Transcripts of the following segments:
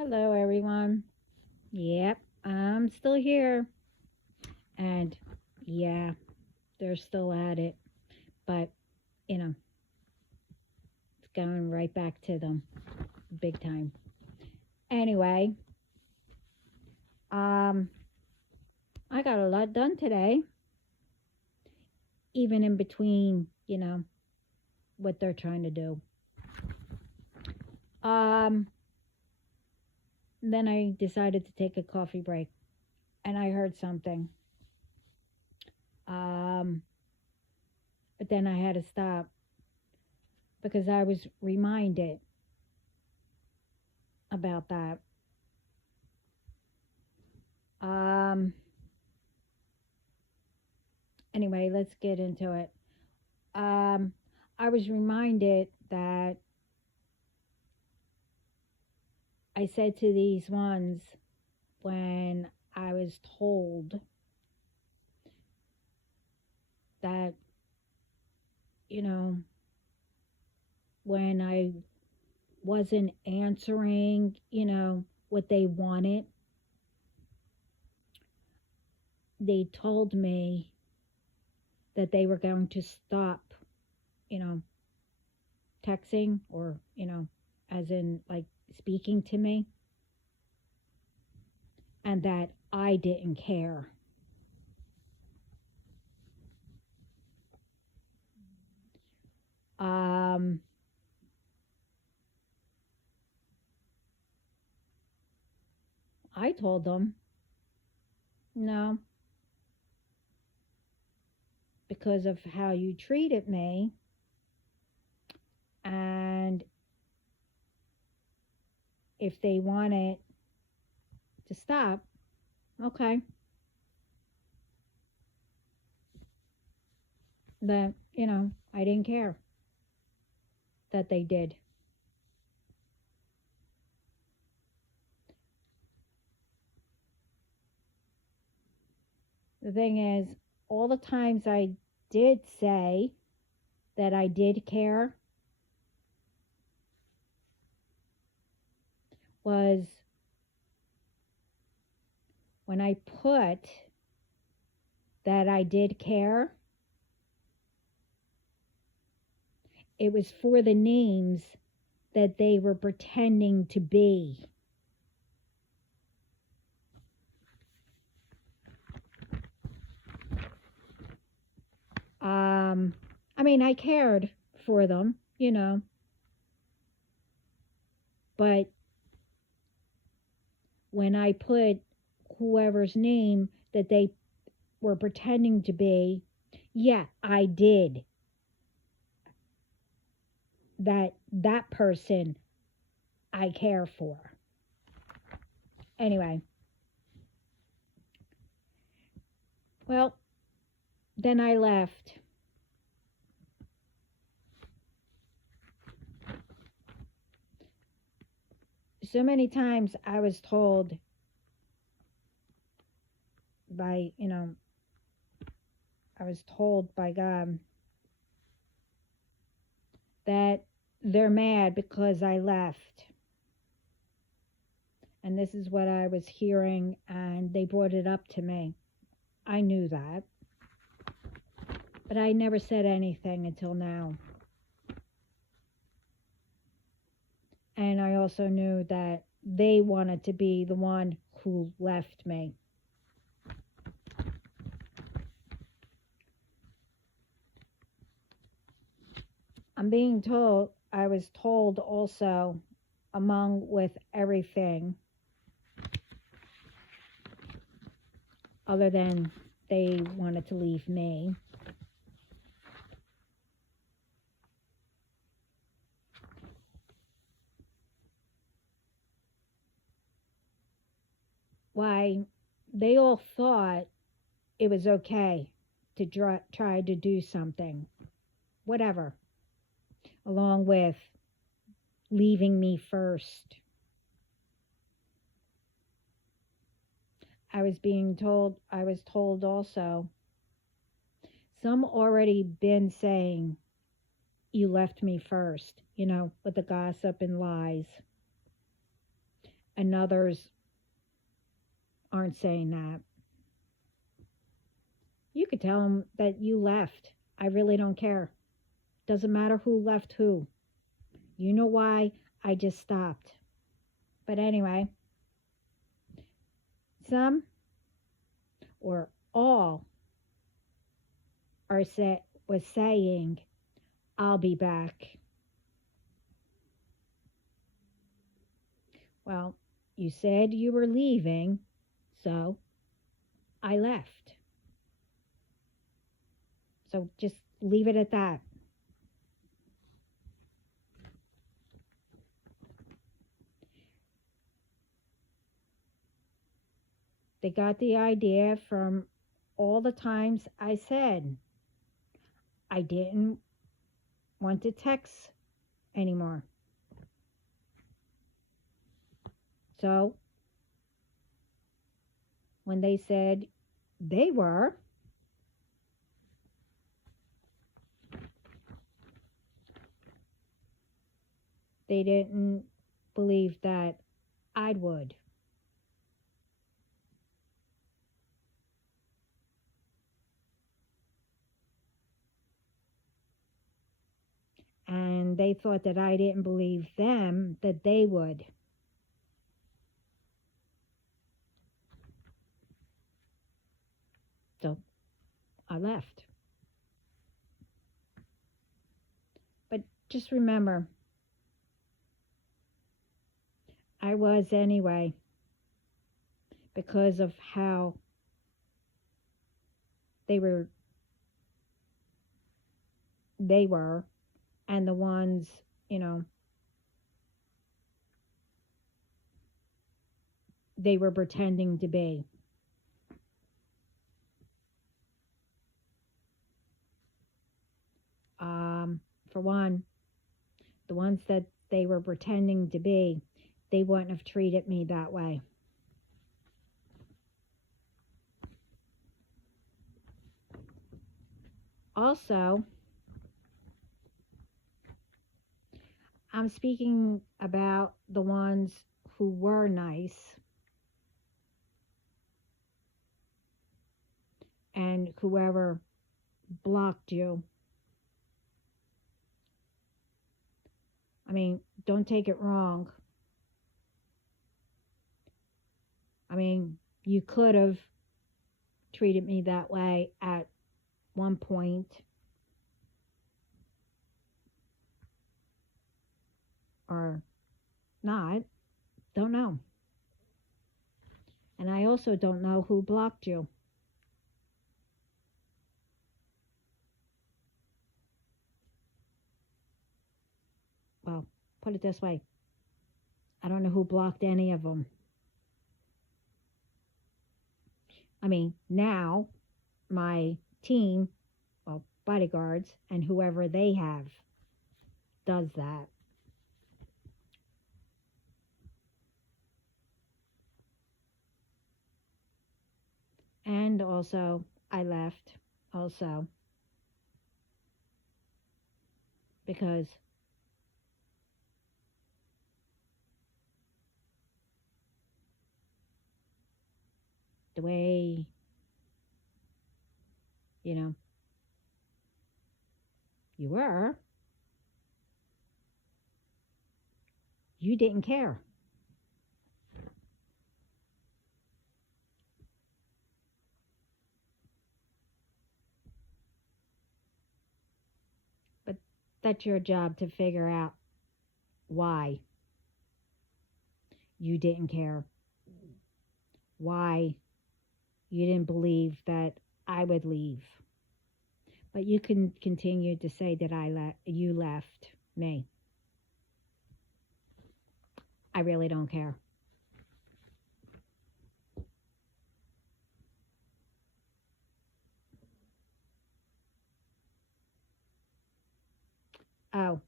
Hello, everyone. Yep, I'm still here. And yeah, they're still at it. But, you know, it's going right back to them big time. Anyway, um, I got a lot done today, even in between, what they're trying to do. Um, then I decided to take a coffee break and I heard something. Um, but then I had to stop because I was reminded about that. Um, anyway, let's get into it. Um, I was reminded that I said to these ones when I was told that, you know, when I wasn't answering, what they wanted, they told me that they were going to stop, you know, texting or, as in like speaking to me, and that I didn't care. Um, I told them no, because of how you treated me, and if they wanted to stop, okay, but I didn't care that they did. The thing is, all the times I did say that I did care was when I put that I did care, it was for the names that they were pretending to be. Um, I mean, I cared for them, but when I put whoever's name that they were pretending to be, yeah, I did. That person I care for. Anyway, well, then I left. So many times I was told by, I was told by God that they're mad because I left. And this is what I was hearing, and they brought it up to me. I knew that, but I never said anything until now. And I also knew that they wanted to be the one who left me. I was told also, among with everything, other than they wanted to leave me, why they all thought it was okay to try to do something, whatever, along with leaving me first. I was told also, some already been saying you left me first, with the gossip and lies. and others aren't saying that. You could tell them that you left. I really don't care. Doesn't matter who left who. You know why I just stopped. But anyway, some or all was saying, I'll be back. Well, you said you were leaving, so I left. So just leave it at that. They got the idea from all the times I said I didn't want to text anymore. So when they said they were, they didn't believe that I would. And they thought that I didn't believe them that they would. So I left. But just remember, I was anyway, because of how they were, and the ones, they were pretending to be. For one, the ones that they were pretending to be, they wouldn't have treated me that way. Also, I'm speaking about the ones who were nice and whoever blocked you. I mean, don't take it wrong. I mean, you could have treated me that way at one point, or not. Don't know. And I also don't know who blocked you. Well, put it this way. I don't know who blocked any of them. I mean, now my team, well, bodyguards and whoever they have does that. And also, I left also because the way, you were, you didn't care. But that's your job to figure out why you didn't care. Why you didn't believe that I would leave. But you can continue to say that you left me. I really don't care. Oh,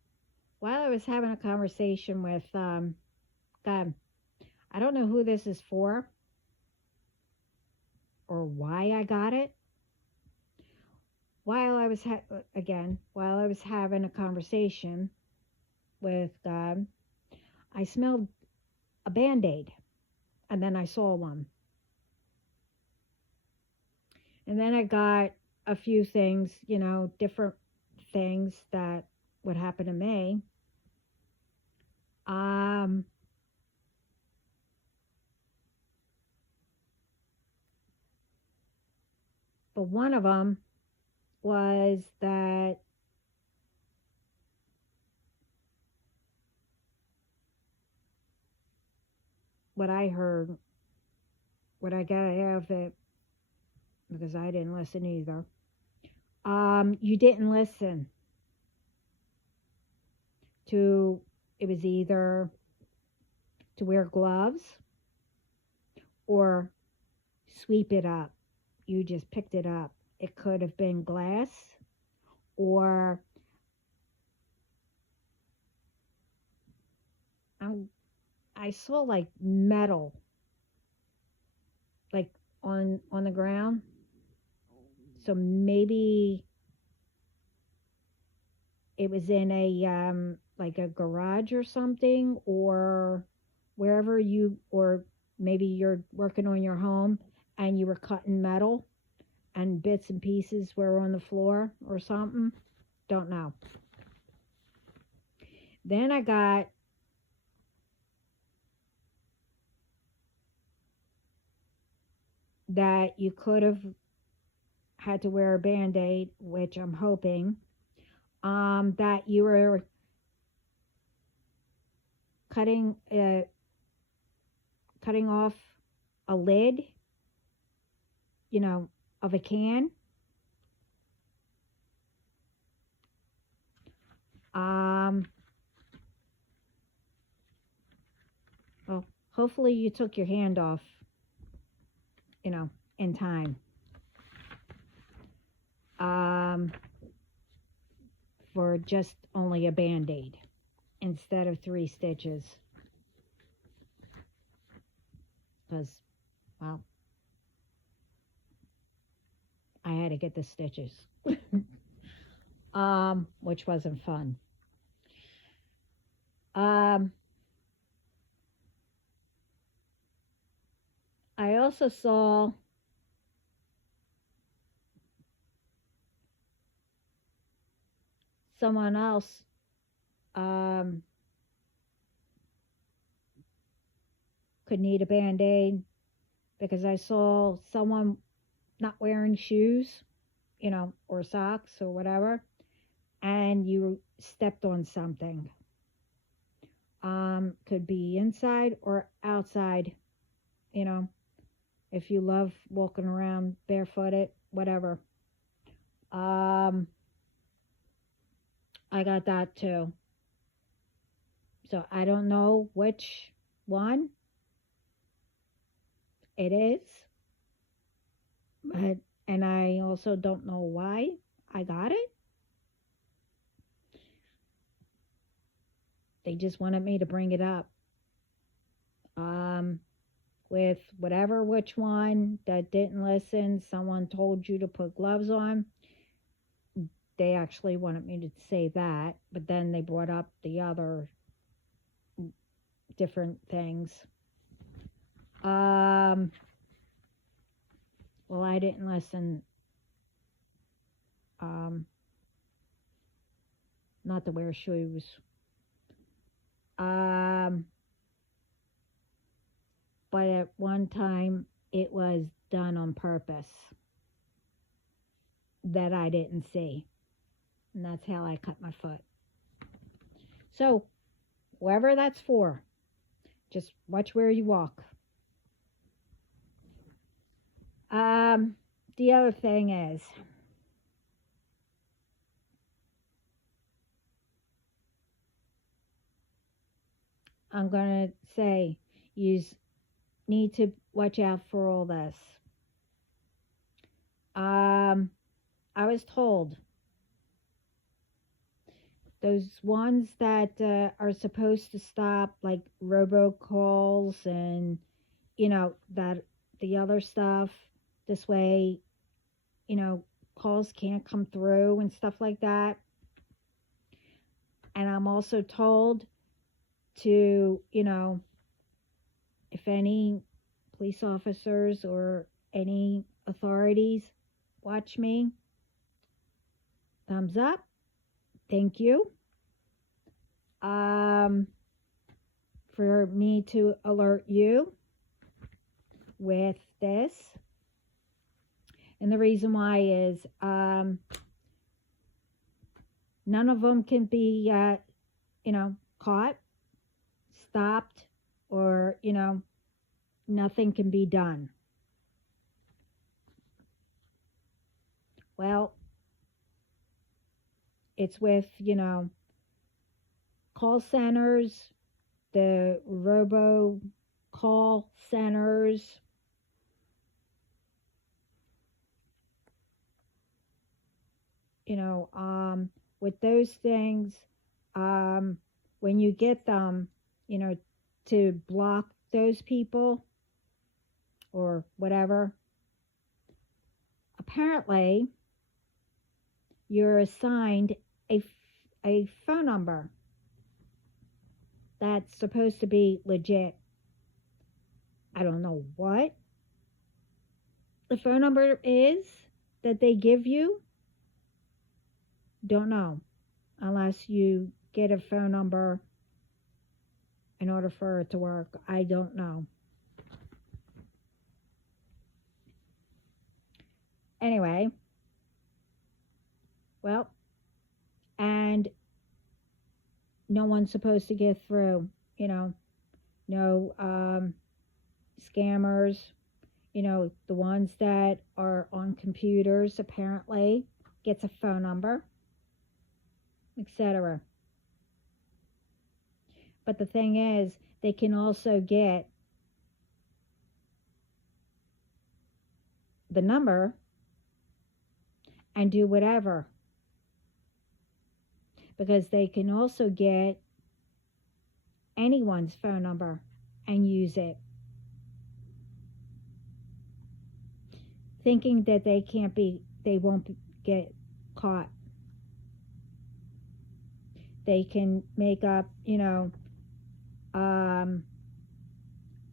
while I was having a conversation with God, I don't know who this is for or why I got it. While I was having a conversation with God, I smelled a Band-Aid. And then I saw one. And then I got a few things, different things that would happen to me. Um, but one of them was that what I heard, what I got out of it, because I didn't listen either. You didn't listen to, it was either to wear gloves or sweep it up. You just picked it up. It could have been glass, or I saw like metal, like on the ground. So maybe it was in a like a garage or something, or wherever you, or maybe you're working on your home and you were cutting metal and bits and pieces were on the floor or something. Don't know. Then I got that you could have had to wear a band-aid, which I'm hoping, that you were cutting cutting off a lid, you know, of a can. Well, hopefully you took your hand off, in time. For just only a band-aid instead of 3 stitches. Because, well, I had to get the stitches. Which wasn't fun. I also saw someone else could need a band-aid because I saw someone not wearing shoes, or socks or whatever, and you stepped on something. Could be inside or outside, if you love walking around barefooted, whatever. I got that too. So I don't know which one it is, but, and I also don't know why I got it. They just wanted me to bring it up. With whatever, which one that didn't listen, someone told you to put gloves on. They actually wanted me to say that, but then they brought up the other different things. Well, I didn't listen. Not to wear shoes. But at one time it was done on purpose that I didn't see. And that's how I cut my foot. So, whoever that's for, just watch where you walk. The other thing is, I'm going to say, you need to watch out for all this. I was told those ones that are supposed to stop, like robocalls and, that the other stuff, this way, calls can't come through and stuff like that. And I'm also told to, if any police officers or any authorities watch me, thumbs up. Thank you. For me to alert you with this. And the reason why is none of them can be, caught, stopped, or, nothing can be done. Well, it's with, call centers, the robo call centers, with those things, when you get them, to block those people or whatever, apparently you're assigned a phone number that's supposed to be legit. I don't know what the phone number is that they give you. Don't know, unless you get a phone number in order for it to work. I don't know. Anyway, well, and no one's supposed to get through, no scammers, the ones that are on computers apparently gets a phone number, etc. But the thing is, they can also get the number and do whatever, because they can also get anyone's phone number and use it, thinking that they won't get caught. They can make up,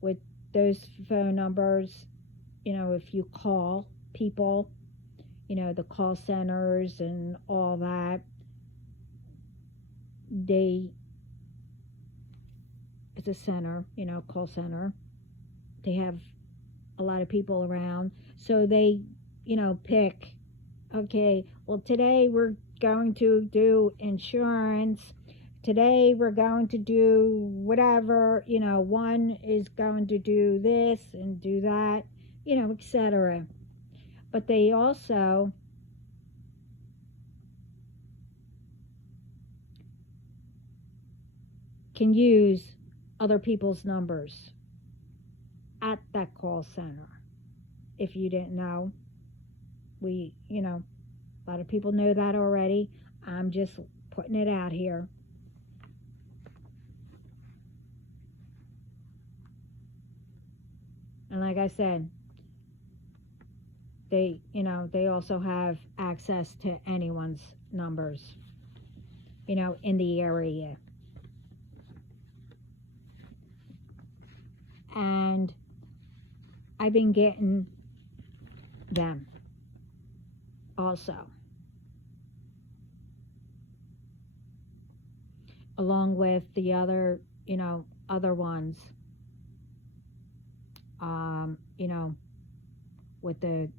with those phone numbers, if you call people, the call centers and all that, it's a center, call center. They have a lot of people around, so they, pick, okay, well, today we're going to do insurance. Today we're going to do whatever, one is going to do this and do that, etc. But they also can use other people's numbers at that call center. If you didn't know, a lot of people know that already. I'm just putting it out here. And like I said, they also have access to anyone's numbers, in the area. And I've been getting them also, along with the other, other ones, with the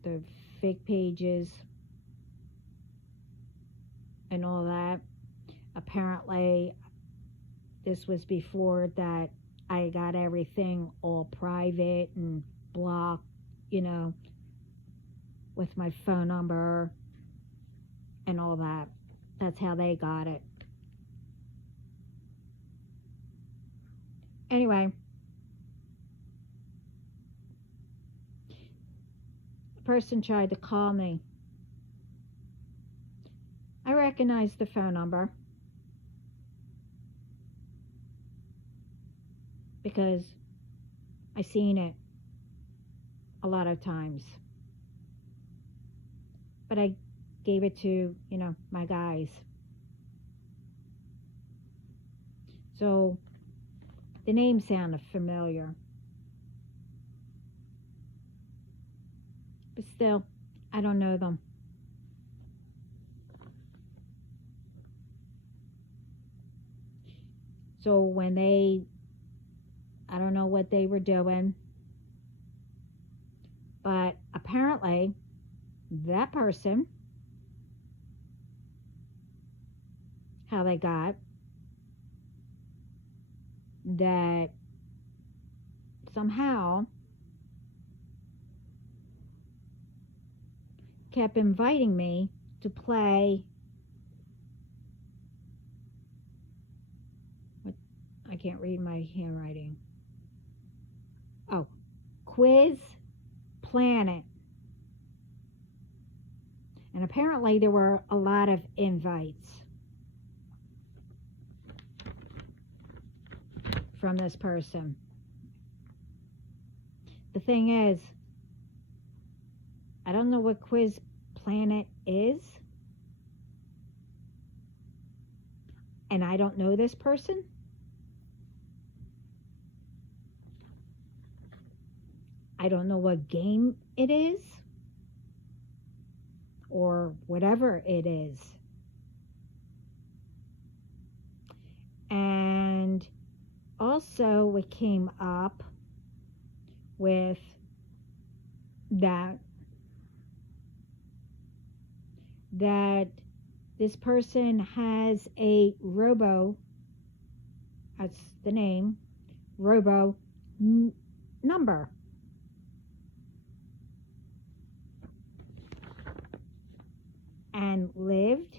fake pages and all that. Apparently, this was before that I got everything all private and blocked, with my phone number and all that. That's how they got it. Anyway, a person tried to call me. I recognized the phone number because I seen it a lot of times. But I gave it to, my guys. So the name sounded familiar. But still, I don't know them. So when I don't know what they were doing, but apparently that person, how they got that somehow kept inviting me to play. I can't read my handwriting. Oh, Quiz Planet. And apparently there were a lot of invites from this person. The thing is, I don't know what Quiz Planet is. And I don't know this person. I don't know what game it is. Or whatever it is. And also it came up with that this person has a that's the name, number. And lived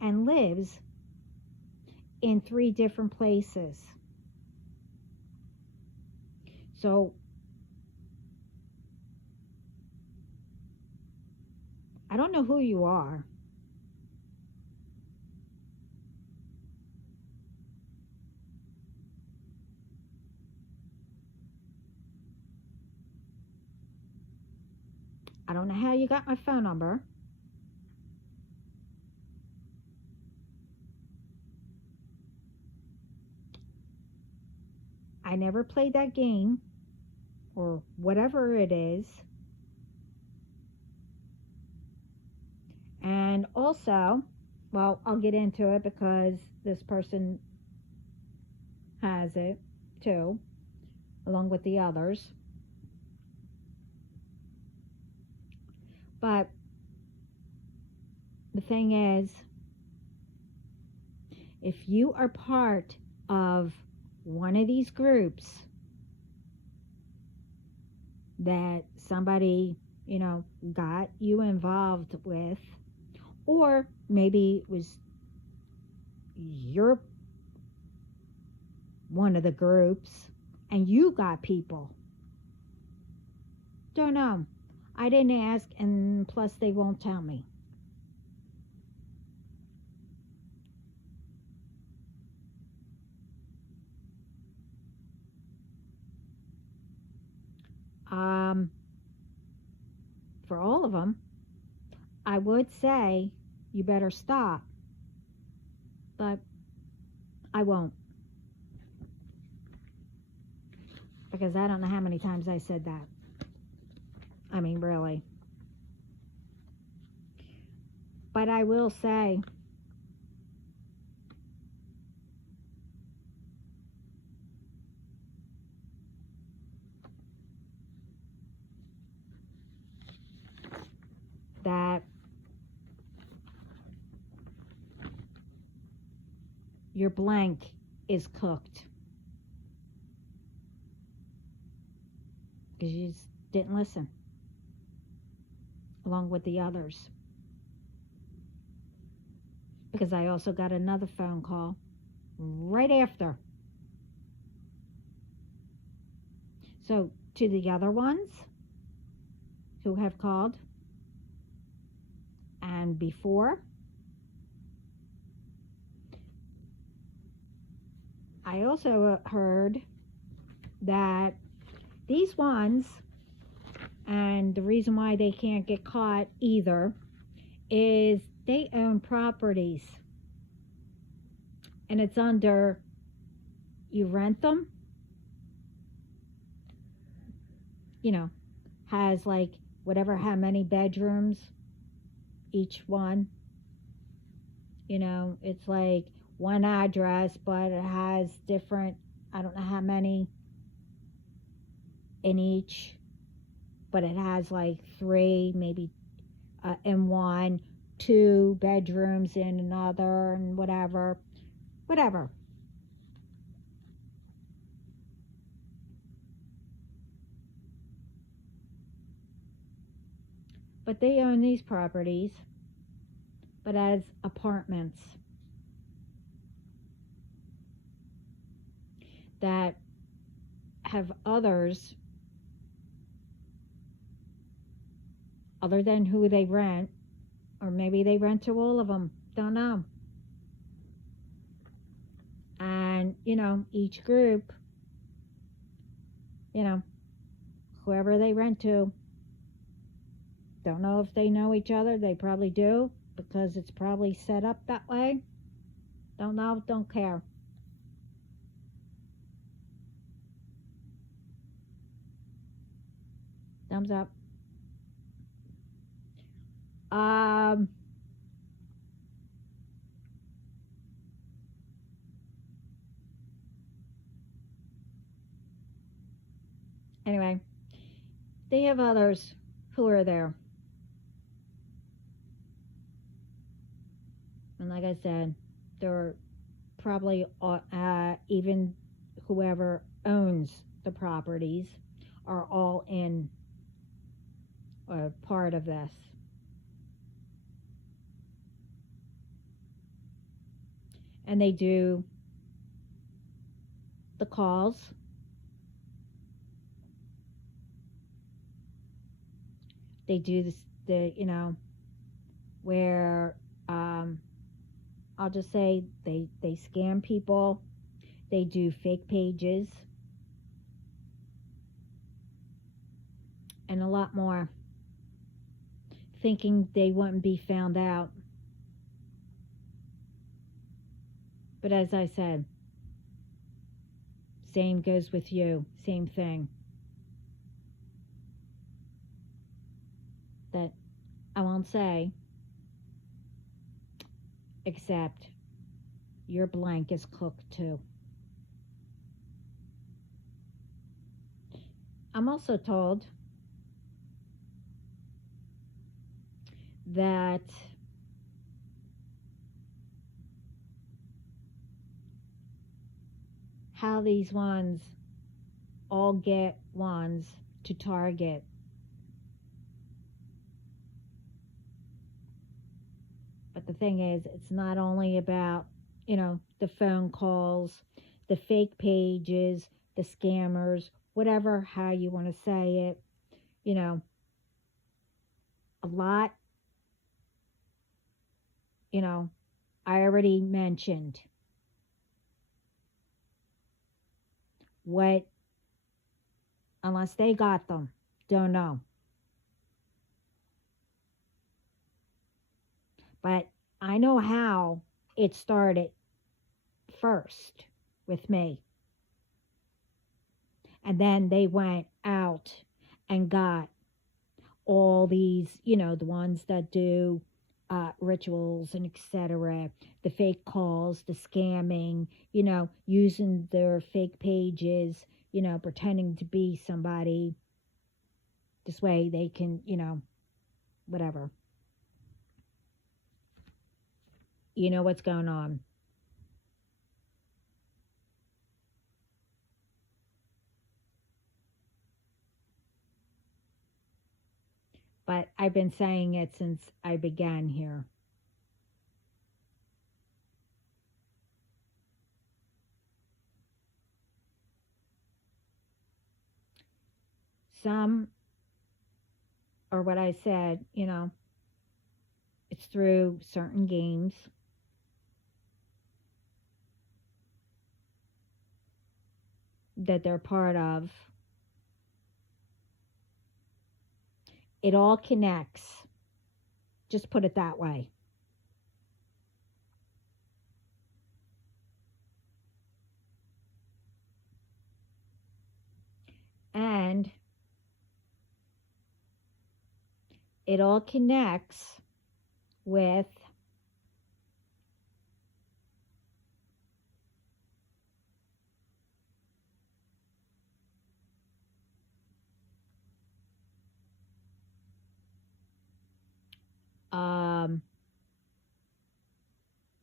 and lives in 3 different places. So I don't know who you are. I don't know how you got my phone number. I never played that game or whatever it is. And also, well, I'll get into it because this person has it too, along with the others. But the thing is, if you are part of one of these groups that somebody, got you involved with, or maybe it was you're one of the groups and you got people. Don't know. I didn't ask, and plus they won't tell me. For all of them, I would say you better stop, but I won't. Because I don't know how many times I said that. I mean, really. But I will say, that your blank is cooked. Because you just didn't listen. Along with the others. Because I also got another phone call right after. So to the other ones who have called and before, I also heard that these ones, and the reason why they can't get caught either, is they own properties. And it's under, you rent them, has like whatever, how many bedrooms each one. It's like one address, but it has different, I don't know how many in each, but it has like three, maybe in one, two bedrooms in another, and whatever. Whatever. But they own these properties, but as apartments that have others other than who they rent, or maybe they rent to all of them, don't know. And, each group, you know, whoever they rent to, don't know if they know each other. They probably do, because it's probably set up that way. Don't know, don't care. Thumbs up. Um, anyway, they have others who are there. And like I said, they're probably even whoever owns the properties are all in a part of this. And they do the calls. They do this, where I'll just say they scam people. They do fake pages and a lot more, thinking they wouldn't be found out. But as I said, same goes with you. Same thing. That I won't say, except your blank is cooked too. I'm also told that how these ones all get ones to target. But the thing is, it's not only about, the phone calls, the fake pages, the scammers, whatever, how you want to say it, a lot, I already mentioned what, unless they got them, don't know. But I know how it started first with me. And then they went out and got all these, the ones that do rituals and etc., the fake calls, the scamming, using their fake pages, pretending to be somebody. This way they can, whatever. You know what's going on. But I've been saying it since I began here. Some, or what I said, it's through certain games. That they're part of. It all connects. Just put it that way. And it all connects with um,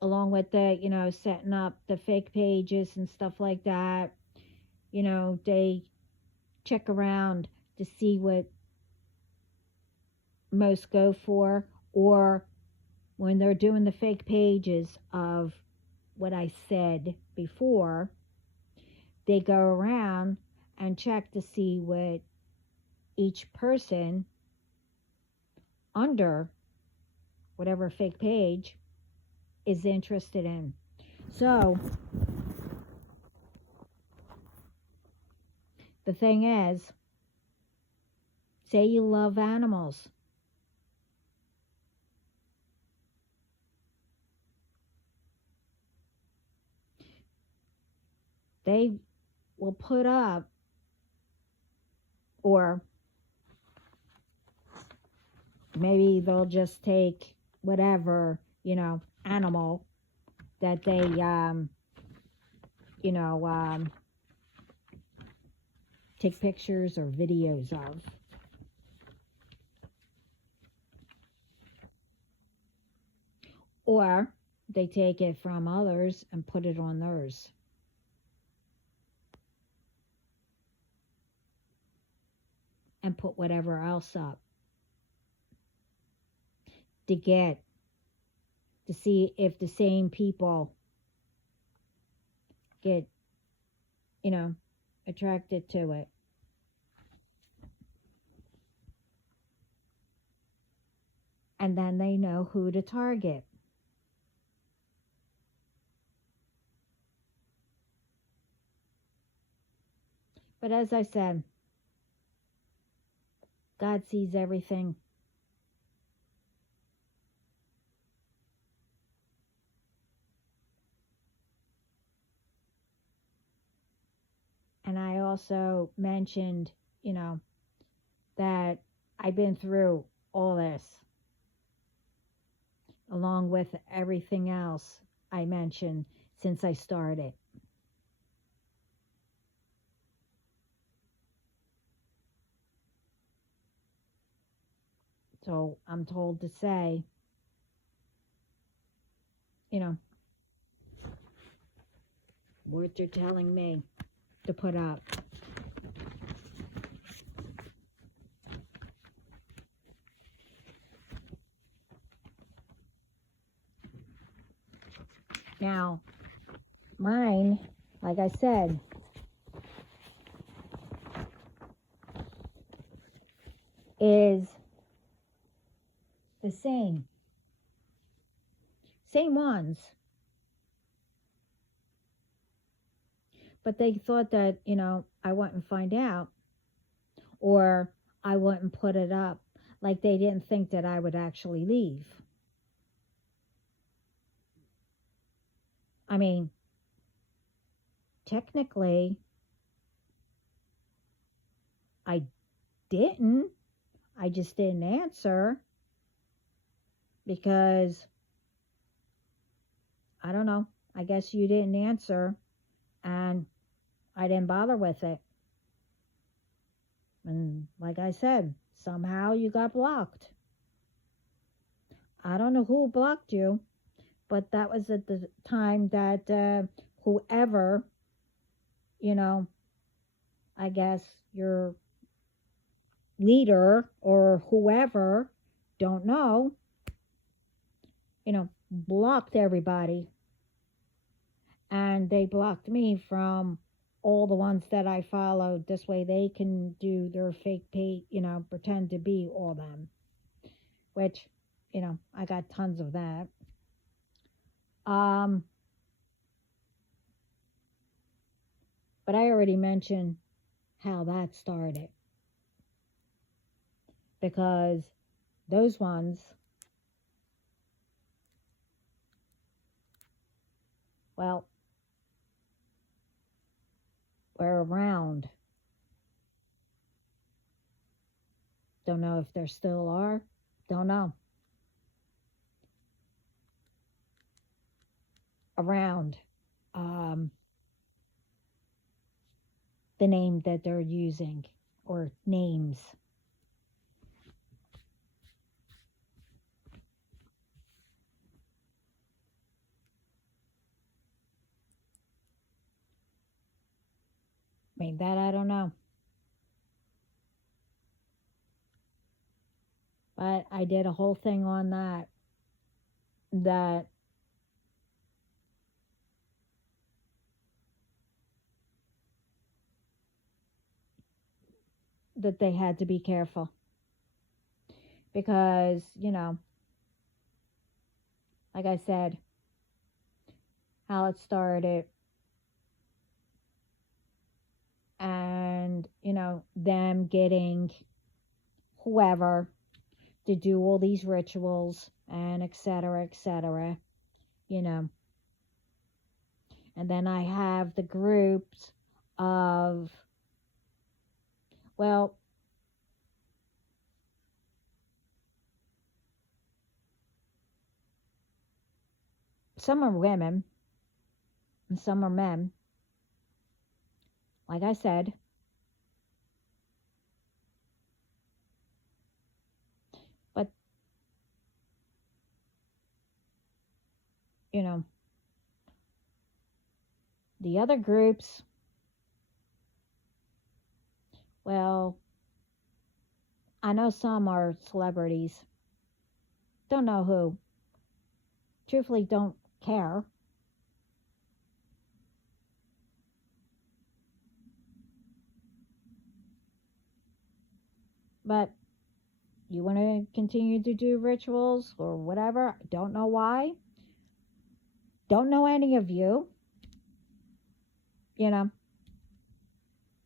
along with the, setting up the fake pages and stuff like that. They check around to see what most go for, or when they're doing the fake pages of what I said before, they go around and check to see what each person under whatever fake page is interested in. So the thing is, say you love animals. They will put up, or maybe they'll just take whatever, animal that they, you know, um, take pictures or videos of. Or they take it from others and put it on theirs. And put whatever else up to see if the same people get, attracted to it. And then they know who to target. But as I said, God sees everything. And I also mentioned, that I've been through all this, along with everything else I mentioned since I started. So I'm told to say, what you're telling me to put up. Now, mine, like I said, is the same. Same ones. But they thought that, I wouldn't find out, or I wouldn't put it up. Like they didn't think that I would actually leave. I mean, technically, I didn't. I just didn't answer because, I don't know, I guess you didn't answer and I didn't bother with it. And like I said, somehow you got blocked. I don't know who blocked you, but that was at the time that whoever, I guess your leader or whoever, don't know, blocked everybody. And they blocked me from all the ones that I followed. This way they can do their fake page, pretend to be all them. Which, I got tons of that. But I already mentioned how that started. Because those ones, well, were around. Don't know if there still are. Don't know. Around um, the name that they're using or names. I mean, that I don't know. But I did a whole thing on that. That that they had to be careful because, like I said, how it started and, them getting whoever to do all these rituals and et cetera, you know. And then I have the groups of, well, some are women and some are men. Like I said, but, you know, the other groups, well, I know some are celebrities. Don't know who. Truthfully, don't care. But you want to continue to do rituals or whatever. Don't know why. Don't know any of you. You know,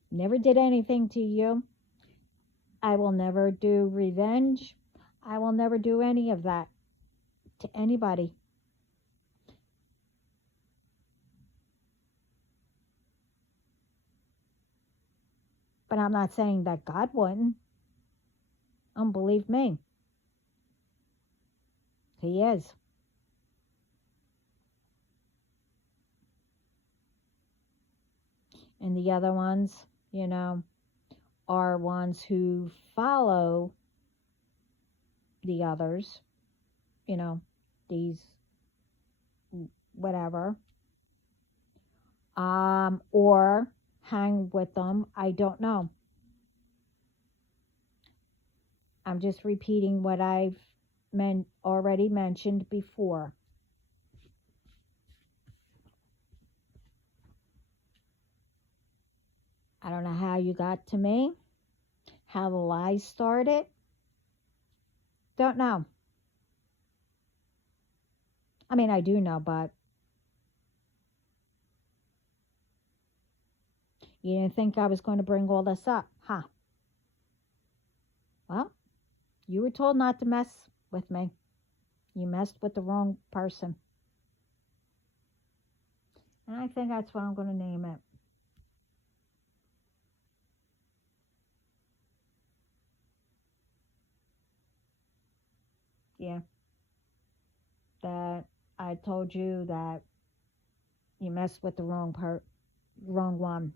never did anything to you. I will never do revenge. I will never do any of that to anybody. But I'm not saying that God wouldn't. Believe me, He is. And the other ones, are ones who follow the others, these whatever, or hang with them. I don't know. I'm just repeating what I've already mentioned before. I don't know how you got to me, how the lies started. Don't know. I mean, I do know, but you didn't think I was going to bring all this up, huh? Well, you were told not to mess with me. You messed with the wrong person. And I think that's what I'm going to name it. Yeah. That I told you that you messed with the wrong one.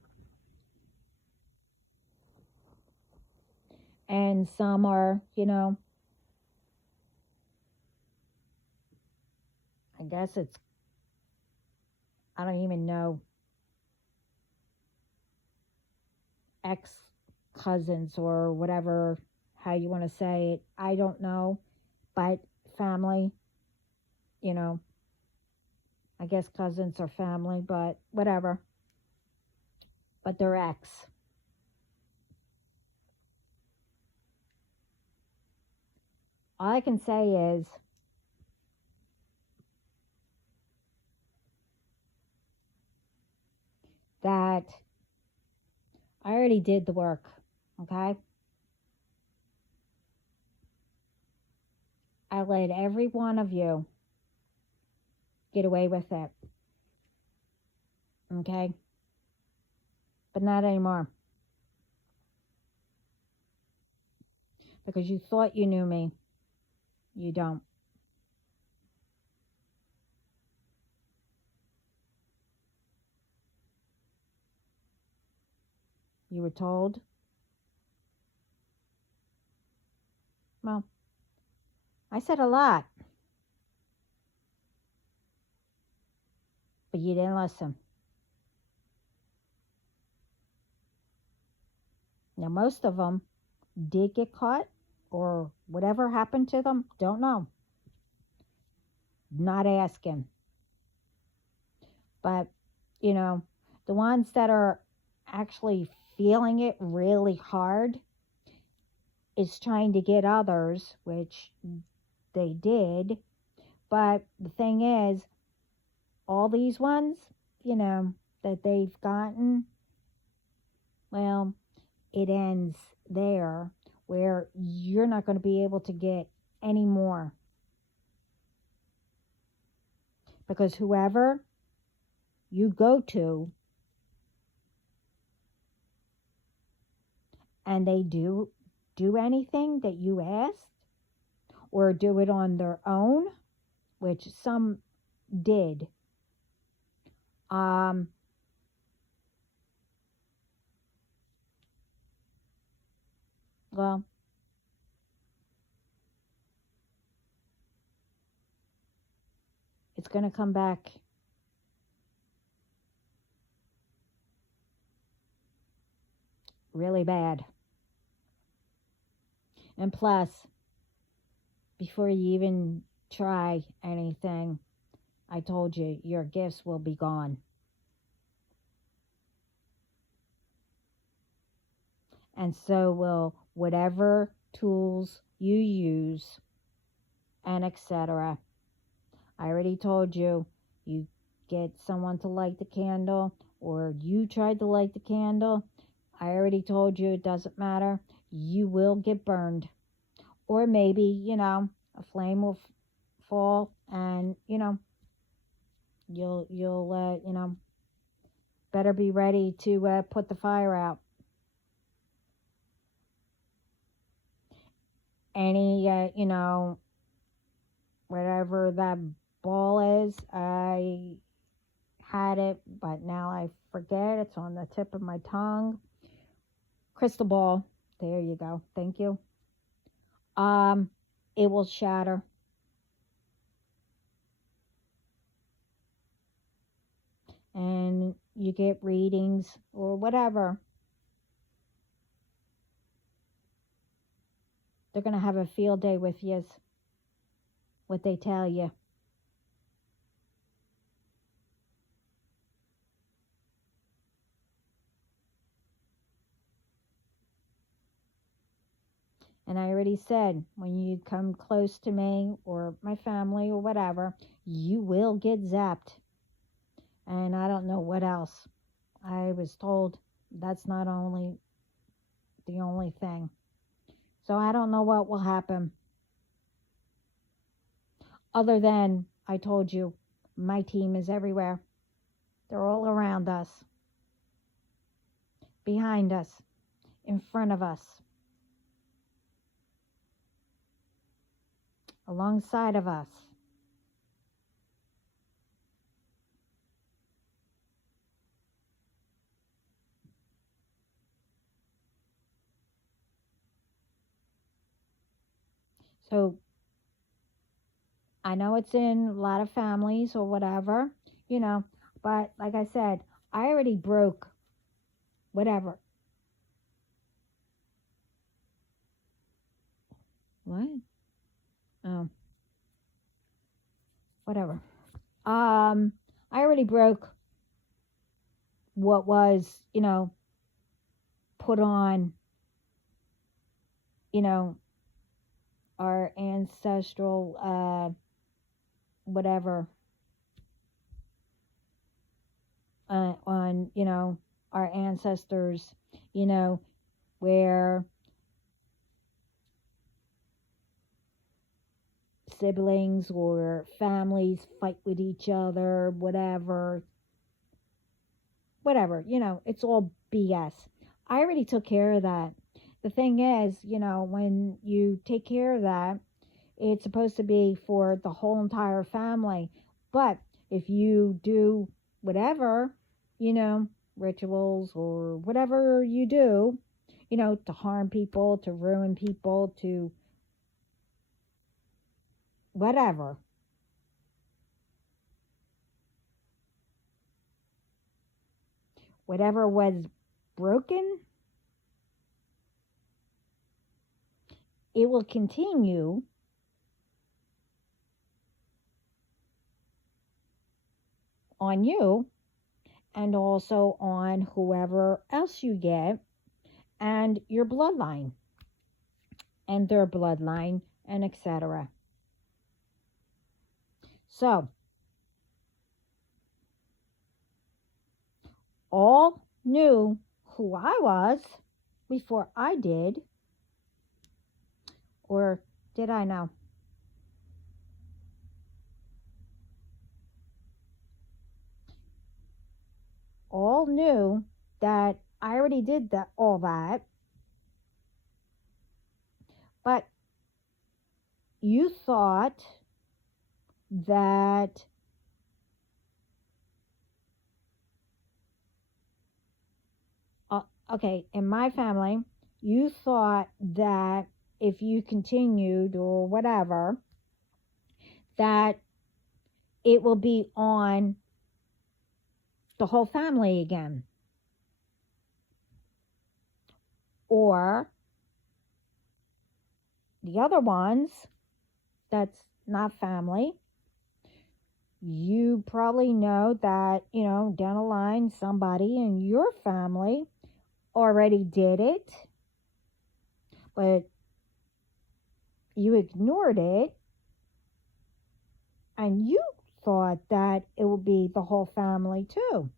And some are, I guess it's, I don't even know, ex cousins or whatever, how you want to say it. I don't know. But family, you know, I guess cousins are family, but whatever. But they're ex. All I can say is that I already did the work, okay? I let every one of you get away with it, okay? But not anymore. Because you thought you knew me. You don't. You were told? Well, I said a lot, but you didn't listen. Now, most of them did get caught, or whatever happened to them, don't know. Not asking. But, you know, the ones that are actually feeling it really hard is trying to get others, which they did. But the thing is, all these ones, you know, that they've gotten, well, it ends there where you're not going to be able to get any more. Because whoever you go to and they do anything that you asked or do it on their own, which some did, um, well, it's going to come back really bad. And plus, before you even try anything, I told you your gifts will be gone. And so will whatever tools you use and etc. I already told you, you get someone to light the candle or you tried to light the candle. I already told you it doesn't matter. You will get burned. Or maybe, you know, a flame will fall and, you know, you'll you know, better be ready to put the fire out. Any, you know, whatever that ball is, I had it, but now I forget. It's on the tip of my tongue. Crystal ball. There you go. Thank you. It will shatter. And you get readings or whatever. They're going to have a field day with you, what they tell you. And I already said, when you come close to me or my family or whatever, you will get zapped. And I don't know what else. I was told that's not only the only thing. So I don't know what will happen. Other than I told you, my team is everywhere. They're all around us, behind us, in front of us, alongside of us. So I know it's in a lot of families or whatever, you know, but like I said, I already broke whatever. What? Oh, whatever. I already broke what was, you know, put on, you know, our ancestral, whatever, on, you know, our ancestors, you know, where siblings or families fight with each other, whatever, you know, it's all BS. I already took care of that. The thing is, you know, when you take care of that, It's supposed to be for the whole entire family. But if you do whatever, you know, rituals or whatever you do, you know, to harm people, to ruin people, to whatever, whatever was broken, it will continue on you and also on whoever else you get and your bloodline and their bloodline and etc. So, all knew who I was before I did, or did I know? All knew that I already did that, all that, but you thought that okay, in my family, you thought that if you continued or whatever, that it will be on the whole family again. Or the other ones, that's not family, you probably know that, you know, down the line, somebody in your family already did it, but you ignored it and you thought that it would be the whole family too.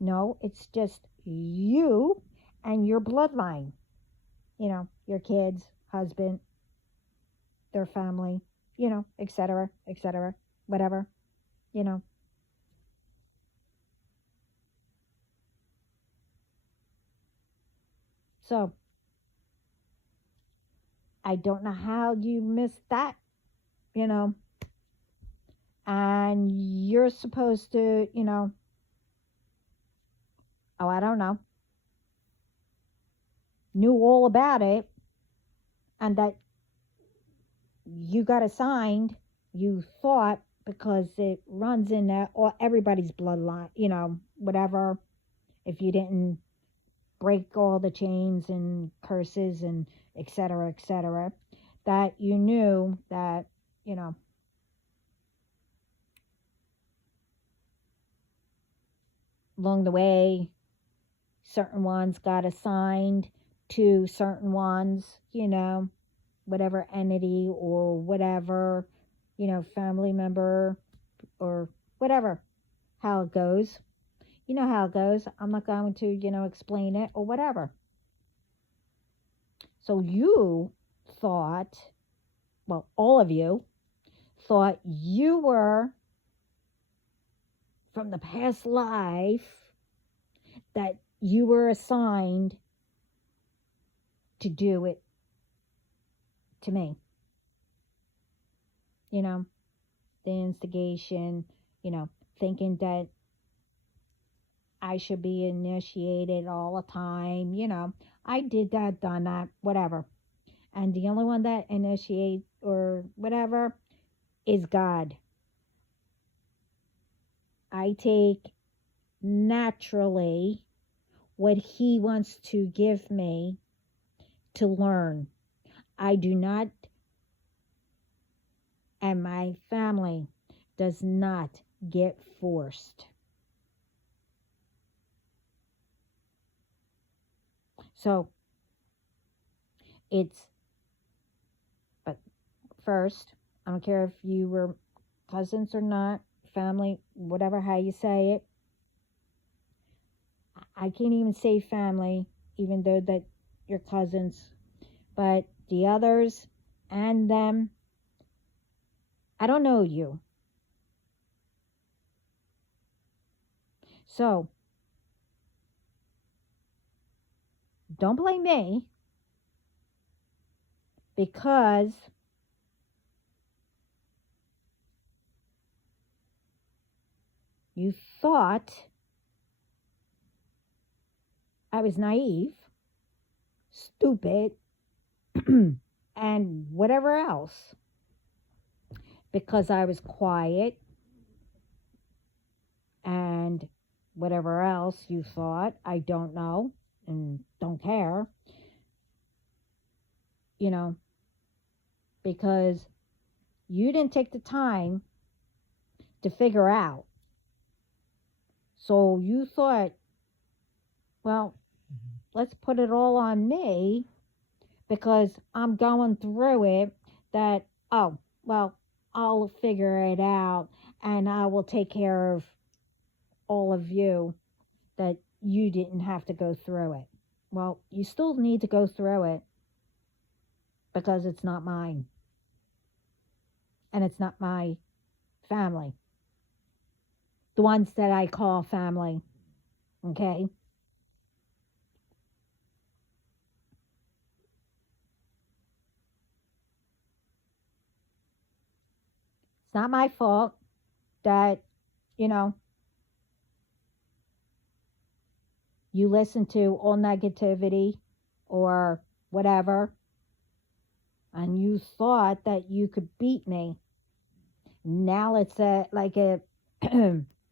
No, it's just you and your bloodline, you know, your kids, husband, their family, you know, etc., whatever, you know. So I don't know how you missed that, you know, and you're supposed to, you know, oh, I don't know, knew all about it and that you got assigned, you thought, because it runs in there, or everybody's bloodline, you know, whatever, if you didn't break all the chains and curses and etc., that you knew that, you know, along the way, certain ones got assigned to certain ones, you know, whatever entity or whatever, you know, family member or whatever, how it goes. You know how it goes. I'm not going to, you know, explain it or whatever. So you thought, well, all of you thought you were from the past life that you were assigned to do it to me. You know, the instigation, you know, thinking that I should be initiated all the time. You know, I did that, done that, whatever. And the only one that initiates or whatever is God. I take naturally what He wants to give me to learn. I do not, and my family does not get forced. So it's, but first, I don't care if you were cousins or not, family, whatever, how you say it. I can't even say family, even though that you're cousins, but the others and them, I don't know you. So don't blame me because You thought I was naive, stupid, and whatever else because I was quiet and whatever else you thought. I don't know and don't care, you know, because you didn't take the time to figure out. So you thought, well, let's put it all on me because I'm going through it. That, oh, well, I'll figure it out and I will take care of all of you, that you didn't have to go through it. Well, you still need to go through it because it's not mine and it's not my family. The ones that I call family, okay? It's not my fault that, you know, you listen to all negativity or whatever, and you thought that you could beat me. Now it's like a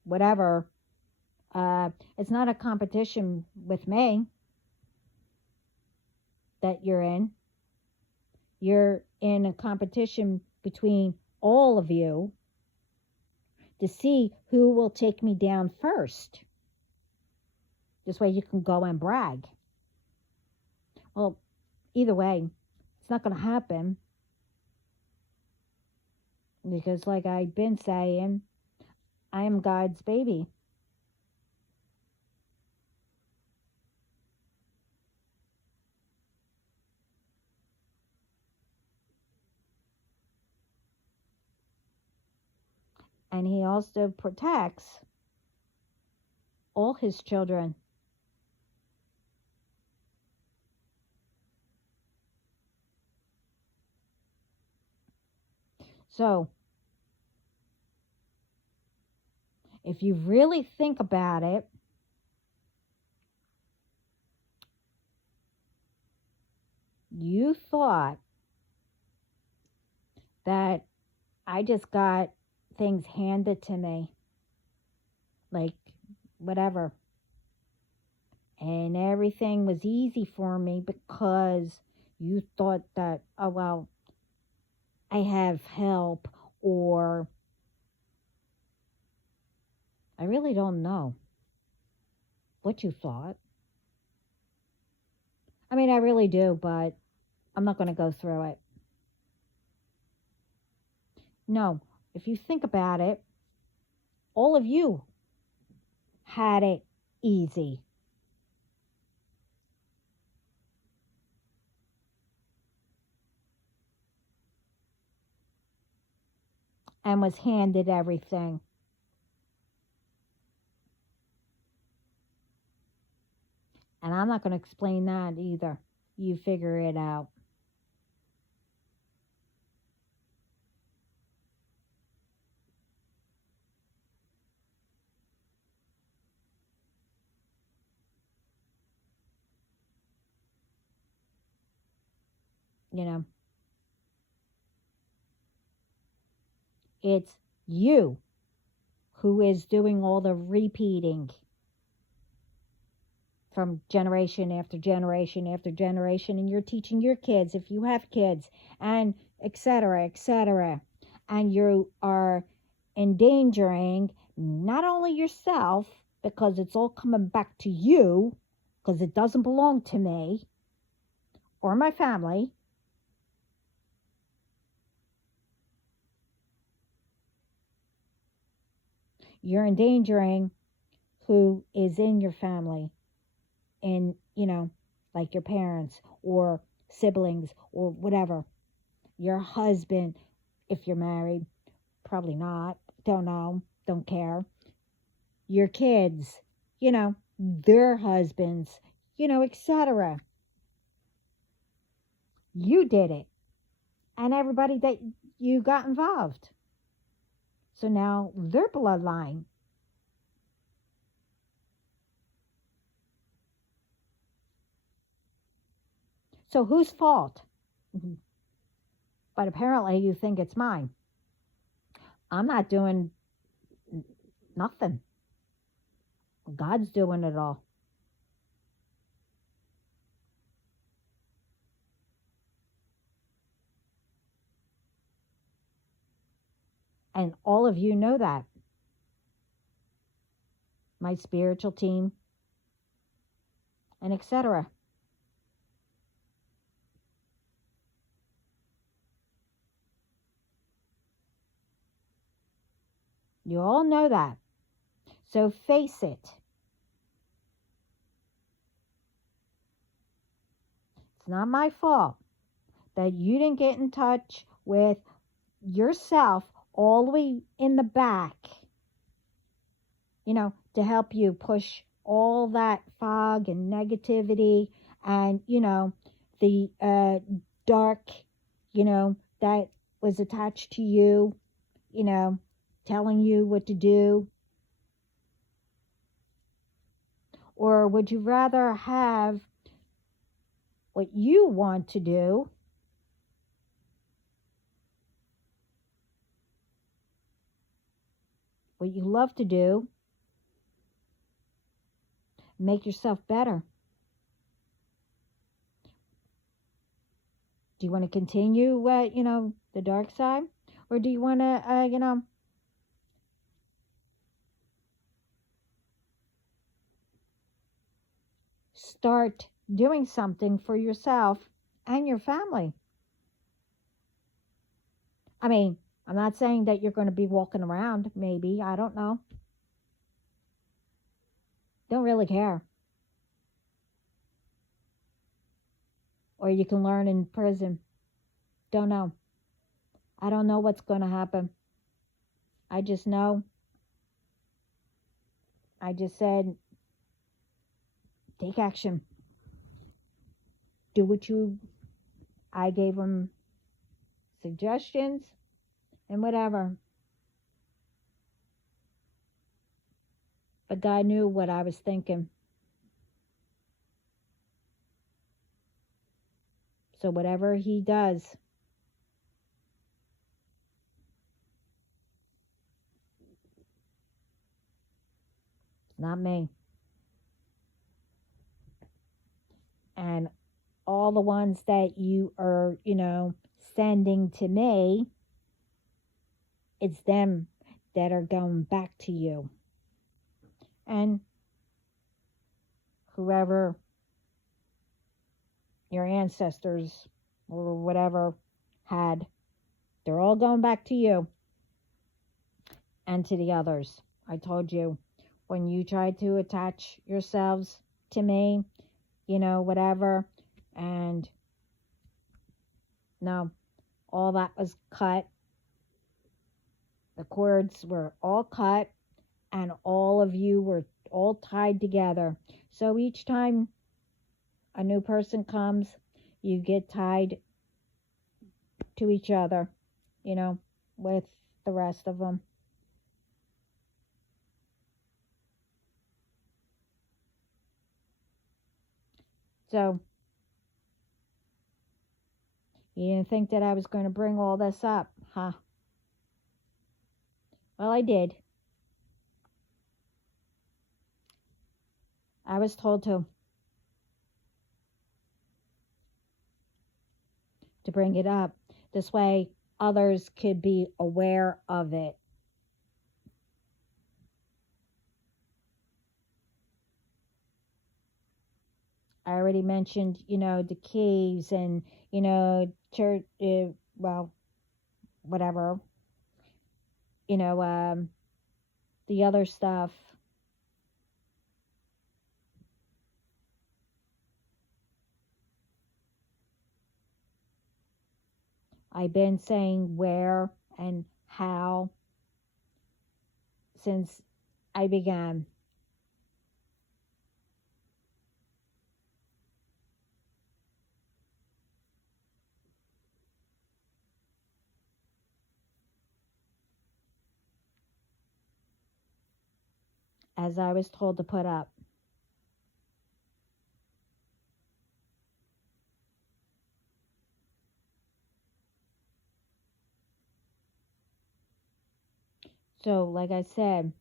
whatever. It's not a competition with me that you're in. You're in a competition between all of you to see who will take me down first. This way you can go and brag. Well, either way, it's not going to happen because, like I've been saying, I am God's baby. And he also protects all his children. So, if you really think about it, you thought that I just got things handed to me, like whatever. And everything was easy for me because you thought that, oh, well, I have help, or I really don't know what you thought. I mean, I really do, but I'm not going to go through it. No, if you think about it, all of you had it easy and was handed everything. And I'm not going to explain that either. You figure it out. You know, it's you who is doing all the repeating from generation after generation after generation, and you're teaching your kids if you have kids, and etc., etc. And you are endangering not only yourself, because it's all coming back to you, because it doesn't belong to me or my family. You're endangering who is in your family, and like your parents or siblings or whatever, your husband, if you're married, probably not, don't know, don't care, your kids, their husbands, etc. You did it, and everybody that you got involved. So now their bloodline So whose fault? But apparently you think it's mine. I'm not doing nothing. God's doing it all. And all of you know that. My spiritual team, and etc. You all know that. So face it. It's not my fault that you didn't get in touch with yourself all the way in the back, to help you push all that fog and negativity and, the dark, that was attached to you, telling you what to do. Or would you rather have what you want to do, what you love to do, make yourself better? Do you want to continue, the dark side? Or do you want to, start doing something for yourself and your family? I mean, I'm not saying that you're going to be walking around, maybe. I don't know. Don't really care. Or you can learn in prison. Don't know. I don't know what's going to happen. I just know. I just said, take action. Do what I gave them suggestions and whatever. But God knew what I was thinking. So whatever he does, it's not me. And all the ones that you are, sending to me, it's them that are going back to you. And whoever your ancestors or whatever had, they're all going back to you and to the others. I told you, when you try to attach yourselves to me, whatever, and no, all that was cut. The cords were all cut, and all of you were all tied together. So each time a new person comes, you get tied to each other, with the rest of them. So you didn't think that I was going to bring all this up, huh? Well, I did. I was told to bring it up. This way others could be aware of it. I already mentioned, the caves and, church, well, whatever, the other stuff. I've been saying where and how since I began. As I was told to put up. So, like I said,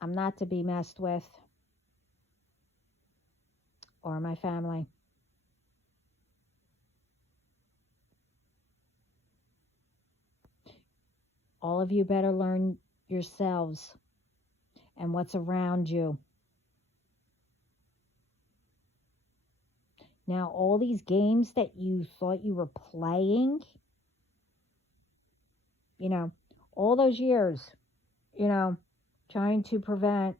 I'm not to be messed with, or my family. All of you better learn yourselves and what's around you. Now, all these games that you thought you were playing, you know, all those years, trying to prevent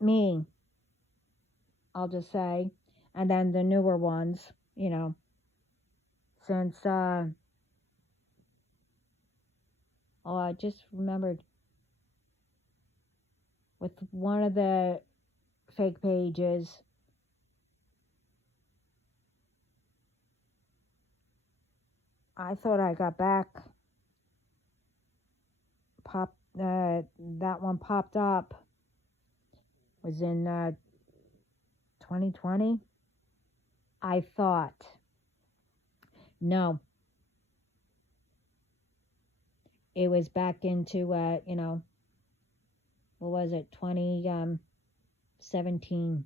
me, I'll just say, and then the newer ones, since, I just remembered with one of the fake pages, I thought I got back, that one popped up, was in 2020. I thought, no, it was back into, what was it, 2017.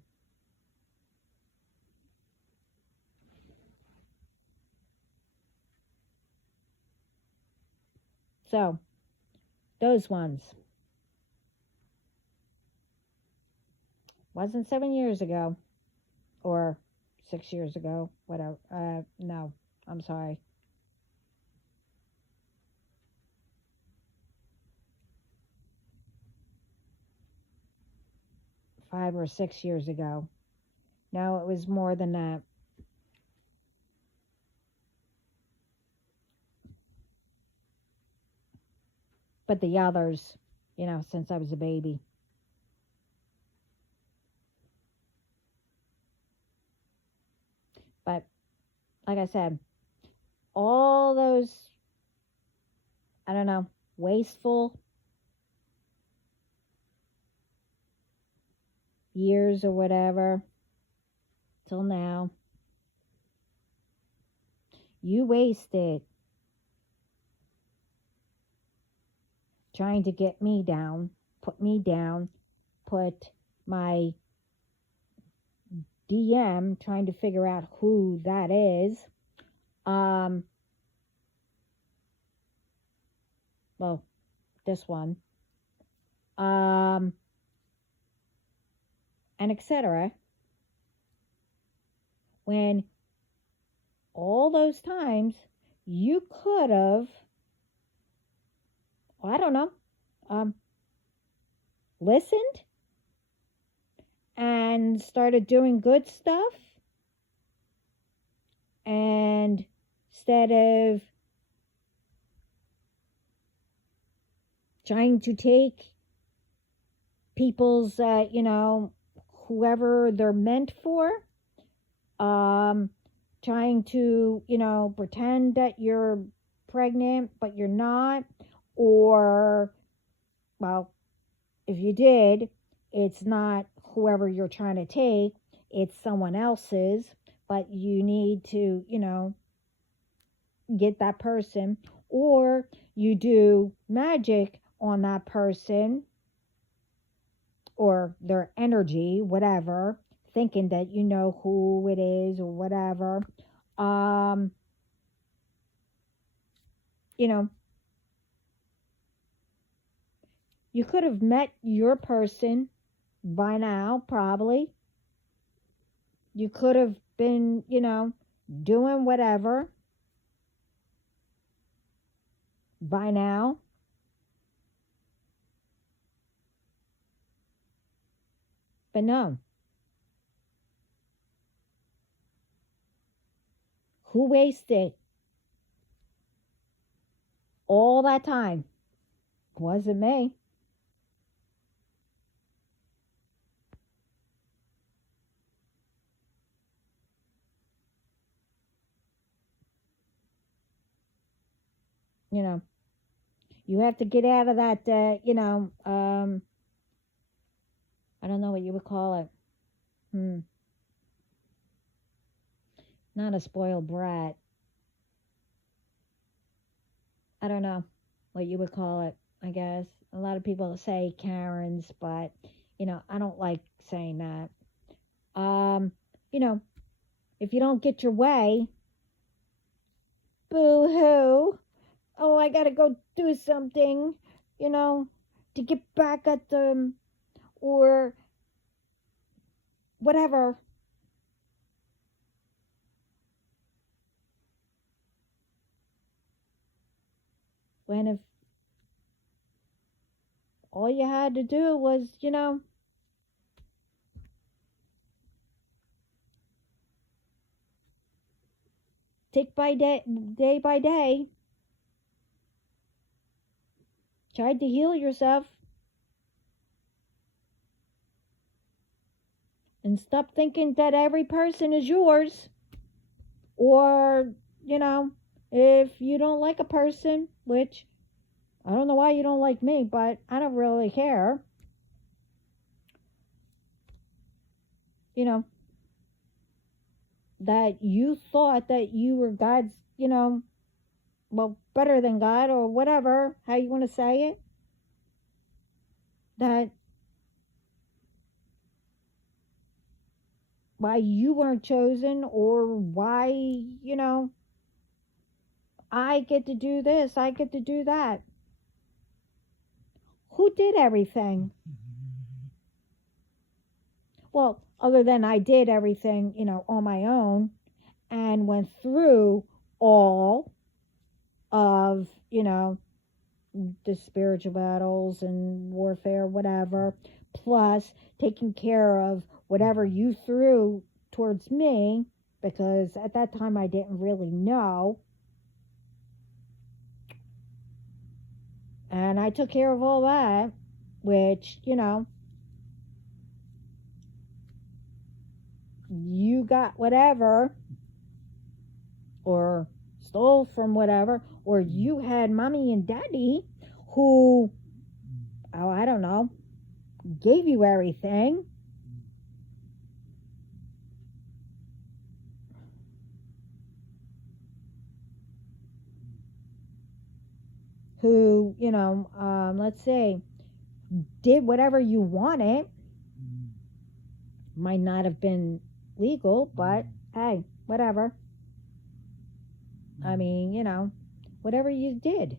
So, those ones. Wasn't 7 years ago or 6 years ago, whatever. No, I'm sorry. 5 or 6 years ago. No, it was more than that. But the others, since I was a baby. But like I said, all those, I don't know, wasteful years or whatever, till now, you wasted trying to get me down, put my DM, trying to figure out who that is. Well, this one. And etc. When all those times you could have, I don't know, listened and started doing good stuff, and instead of trying to take people's, whoever they're meant for, trying to, pretend that you're pregnant, but you're not, or, well, if you did, it's not whoever you're trying to take, it's someone else's, but you need to, get that person, or you do magic on that person or their energy, whatever, thinking that you know who it is or whatever. You know, you could have met your person by now, probably. You could have been, doing whatever by now. But no. Who wasted all that time? Wasn't me. You have to get out of that, I don't know what you would call it. Not a spoiled brat. I don't know what you would call it, I guess. A lot of people say Karens, but, I don't like saying that. Um, you know, if you don't get your way, boo hoo. Oh, I gotta go do something, you know, to get back at them or whatever. When if all you had to do was, take by day by day, tried to heal yourself and stop thinking that every person is yours. Or, you know, if you don't like a person, which I don't know why you don't like me, but I don't really care, you know, that you thought that you were God's, well, better than God or whatever, how you want to say it, that why you weren't chosen or why, I get to do this, I get to do that. Who did everything? Well, other than I did everything, on my own and went through all of, the spiritual battles and warfare, whatever, plus taking care of whatever you threw towards me, because at that time I didn't really know. And I took care of all that, which, you got whatever, or stole from whatever, or you had mommy and daddy who, oh, I don't know, gave you everything. Who, let's say, did whatever you wanted. Might not have been legal, but hey, whatever. I mean, whatever you did.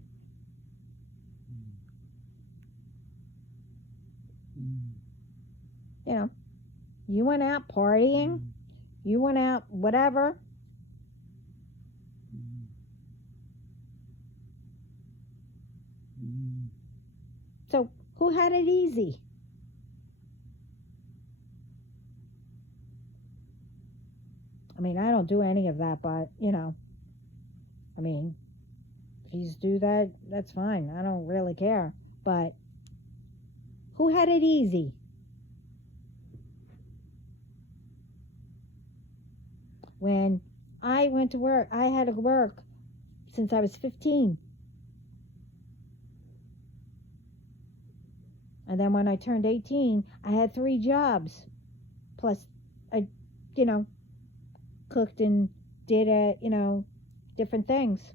You know, you went out partying, you went out whatever. So, who had it easy? I mean, I don't do any of that, but, I mean, if you do that, that's fine. I don't really care. But who had it easy? When I went to work, I had to work since I was 15. And then when I turned 18, I had 3 jobs. Plus, I, you know, cooked and did, different things.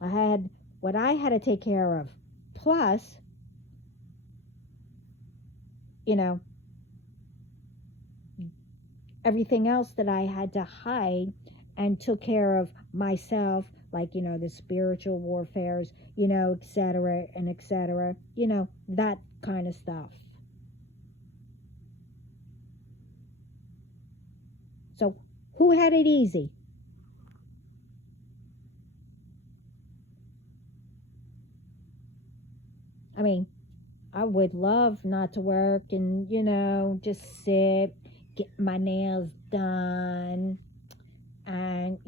I had what I had to take care of. Plus, you know, everything else that I had to hide and took care of myself, like, the spiritual warfares, et cetera, and et cetera, that kind of stuff. So, who had it easy? I mean, I would love not to work and, just sit, get my nails done, and,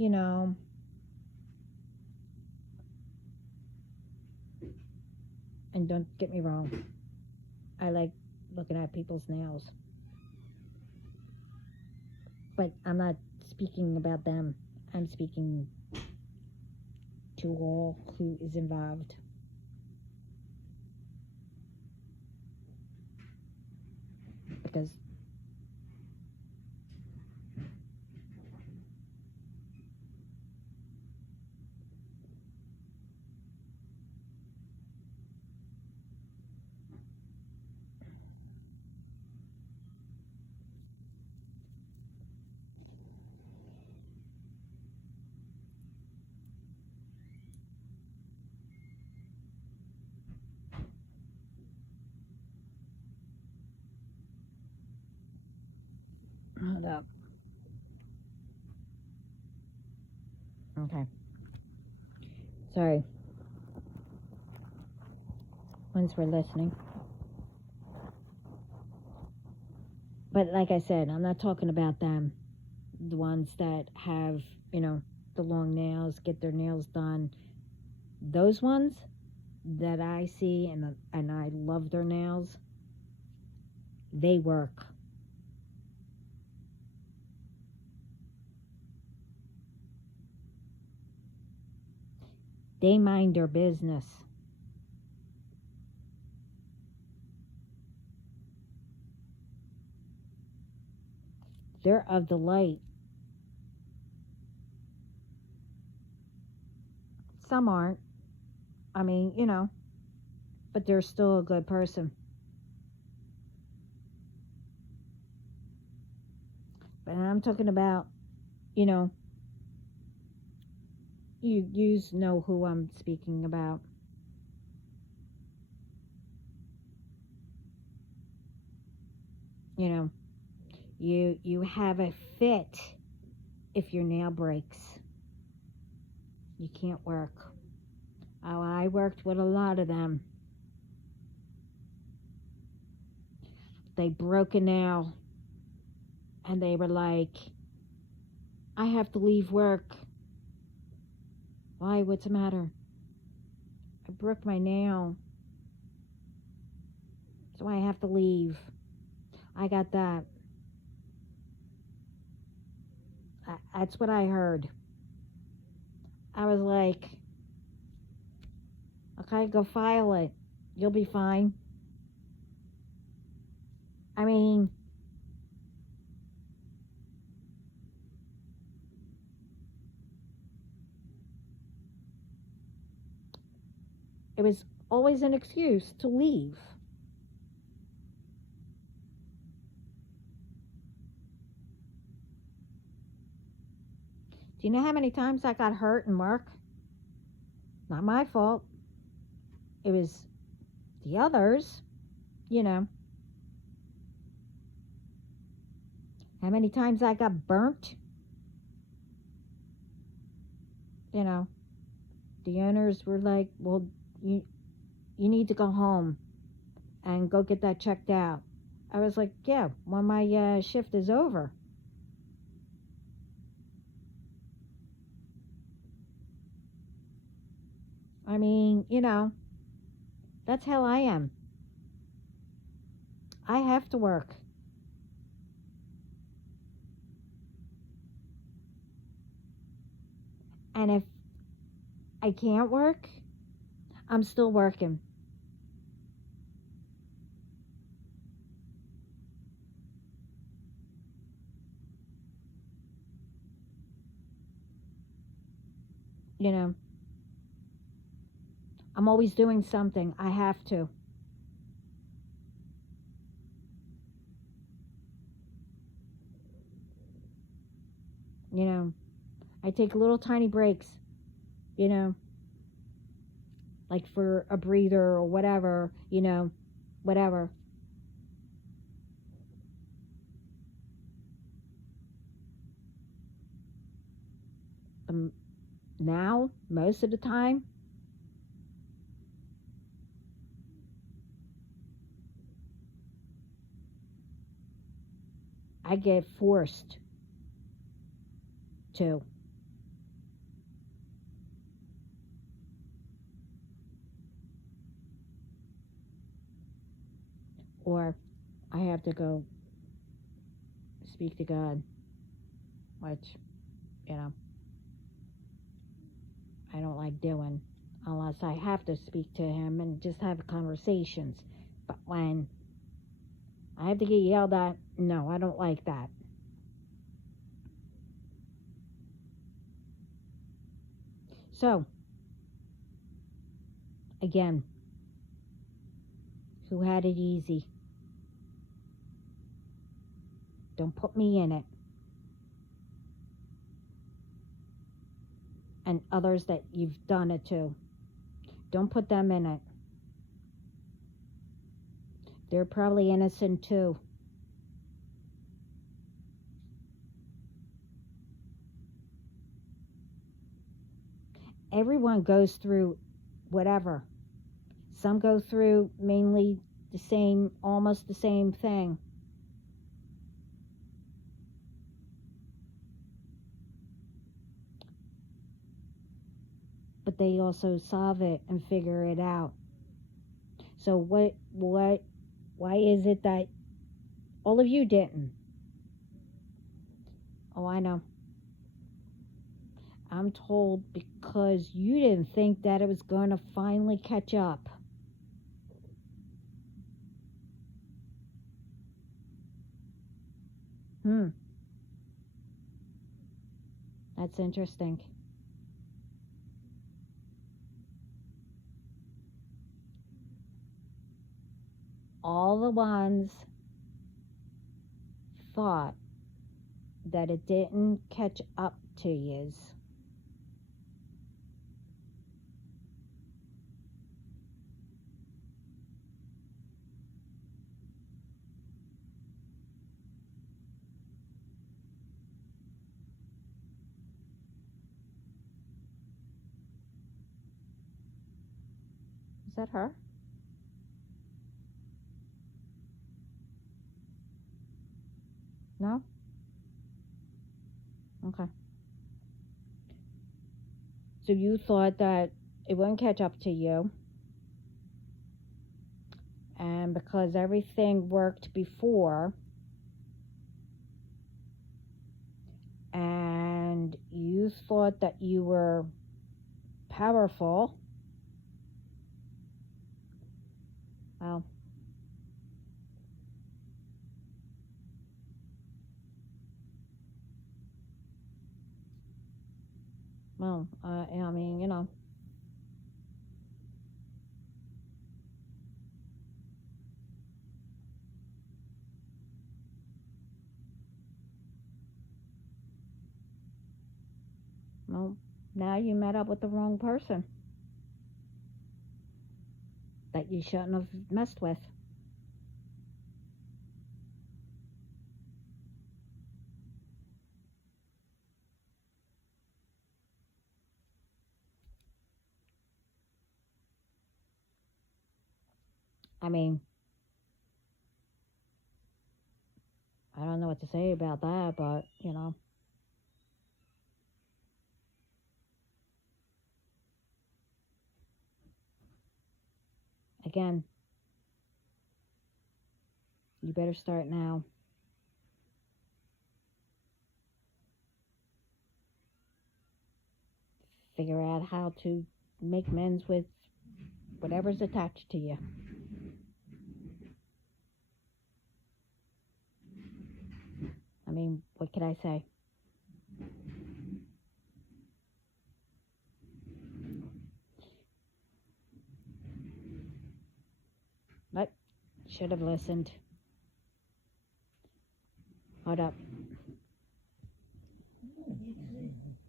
and don't get me wrong, I like looking at people's nails. But I'm not speaking about them. I'm speaking to all who is involved. Because Hold up. Okay. Sorry. Once we're listening. But like I said, I'm not talking about them. The ones that have, the long nails, get their nails done. Those ones that I see and I love their nails, they work. They mind their business. They're of the light. Some aren't. I mean, but they're still a good person. But I'm talking about, you know who I'm speaking about. You have a fit if your nail breaks. You can't work. Oh, I worked with a lot of them. They broke a nail and they were like, I have to leave work. Why? What's the matter? I broke my nail, so I have to leave. I got that. That's what I heard. I was like, okay, go file it. You'll be fine. I mean, it was always an excuse to leave. Do you know how many times I got hurt in work? Not my fault. It was the others, How many times I got burnt? The owners were like, well, you need to go home and go get that checked out. I was like, yeah, when my shift is over. I mean, that's how I am. I have to work. And if I can't work, I'm still working. I'm always doing something. I have to. I take little tiny breaks, like for a breather or whatever, whatever. Now, most of the time, I get forced to. Or I have to go speak to God, which, I don't like doing unless I have to speak to him and just have conversations. But when I have to get yelled at, no, I don't like that. So, again, who had it easy? Don't put me in it. And others that you've done it to, don't put them in it. They're probably innocent too. everyone goes through whatever. Some go through mainly the same, almost the same thing. But they also solve it and figure it out. So why is it that all of you didn't? Oh, I know. I'm told because you didn't think that it was going to finally catch up. That's interesting. All the ones thought that it didn't catch up to yous. Is that her? No? Okay. So you thought that it wouldn't catch up to you, and because everything worked before, and you thought that you were powerful, well, I mean, well, now you met up with the wrong person that you shouldn't have messed with. I mean, I don't know what to say about that, but, again, you better start now. Figure out how to make amends with whatever's attached to you. I mean, what could I say? But should have listened. Hold up.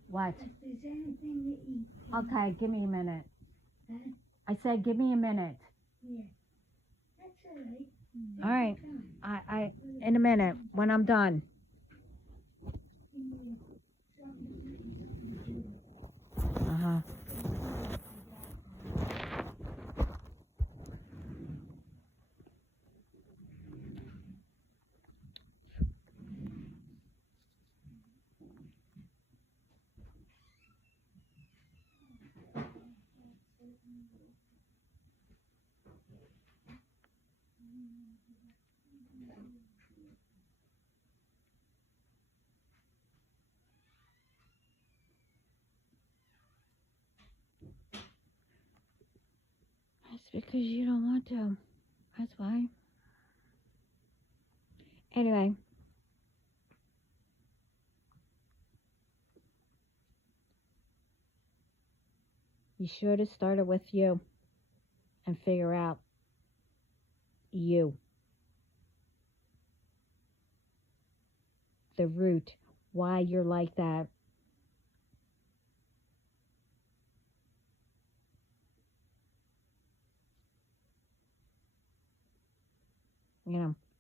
What? Okay, give me a minute. I said, give me a minute. All right. I in a minute when I'm done. Uh-huh. That's because you don't want to. That's why. Anyway. You should have started with you and figure out you. The root. Why you're like that.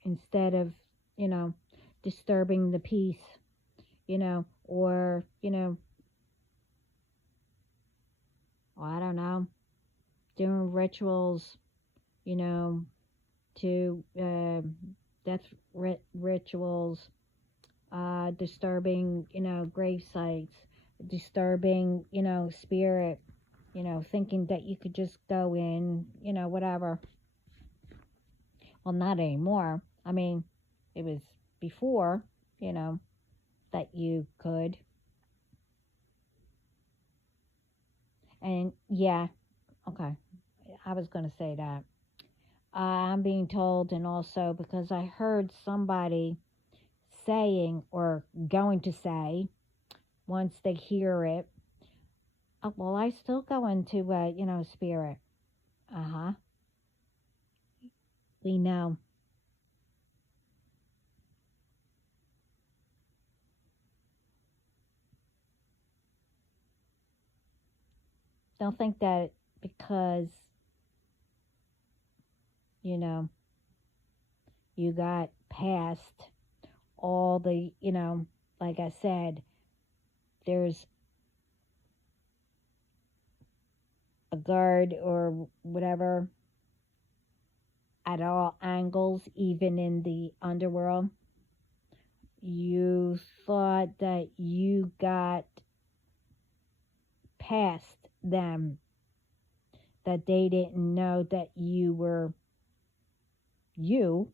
Instead of, disturbing the peace, or, I don't know, doing rituals, you know, to death rituals, disturbing, grave sites, disturbing, spirit, thinking that you could just go in, whatever. Well, not anymore. I mean, it was before, you know, that you could. And yeah, okay, I was going to say that. I'm being told, and also because I heard somebody saying or going to say once they hear it, oh, well, I still go into, spirit. Uh huh. We know. Don't think that because, you know, you got past all the, like I said, there's a guard or whatever at all angles, even in the underworld. You thought that you got past them, that they didn't know that you were you,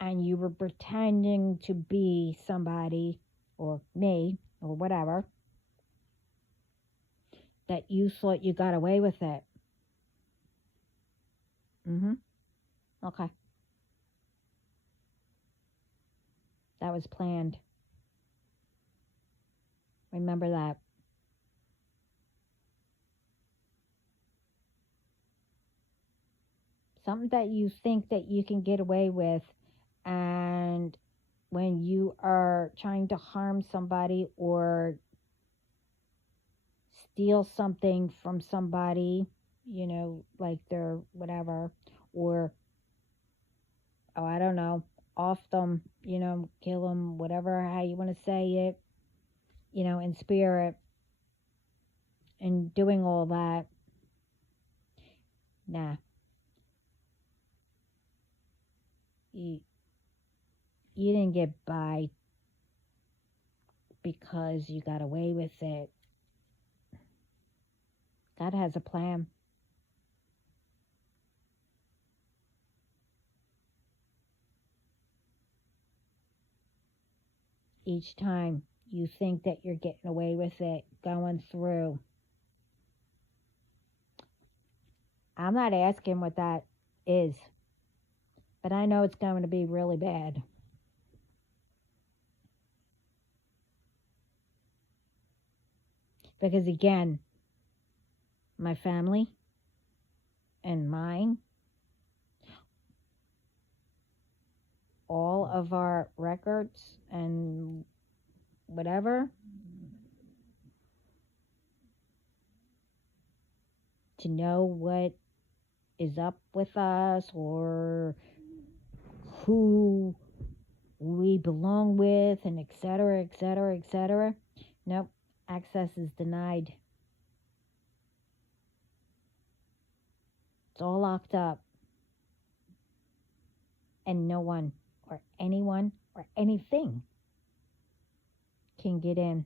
and you were pretending to be somebody or me or whatever, that you thought you got away with it. Mhm. Okay. That was planned. Remember that. Something that you think that you can get away with, and when you are trying to harm somebody or steal something from somebody, like their whatever, or, oh, I don't know, off them, kill them, whatever, how you want to say it, in spirit, and doing all that. Nah, you, you didn't get by because you got away with it. God has a plan. Each time you think that you're getting away with it, going through. I'm not asking what that is, but I know it's going to be really bad. Because again, my family and mine, all of our records and whatever, to know what is up with us or who we belong with, and et cetera, et cetera, et cetera. Nope, access is denied. It's all locked up, and no one or anyone or anything can get in.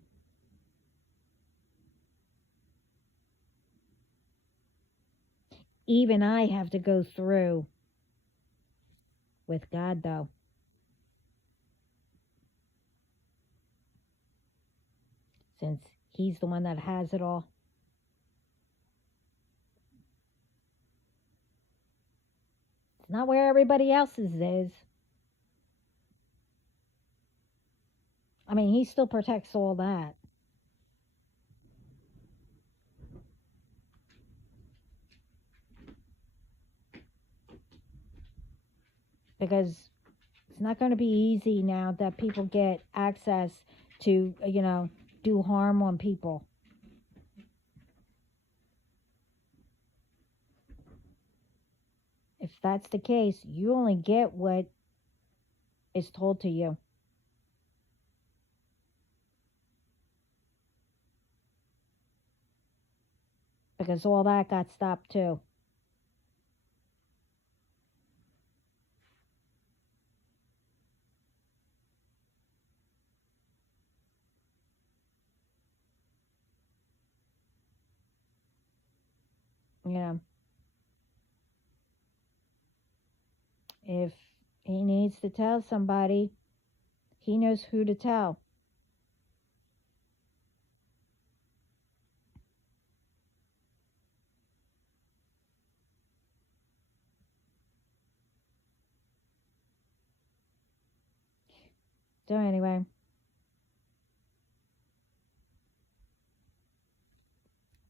Even I have to go through with God, though, since He's the one that has it all. It's not where everybody else's is. I mean, He still protects all that. Because it's not going to be easy now that people get access to, do harm on people. If that's the case, you only get what is told to you. because all that got stopped too. You know, if he needs to tell somebody, he knows who to tell. So anyway,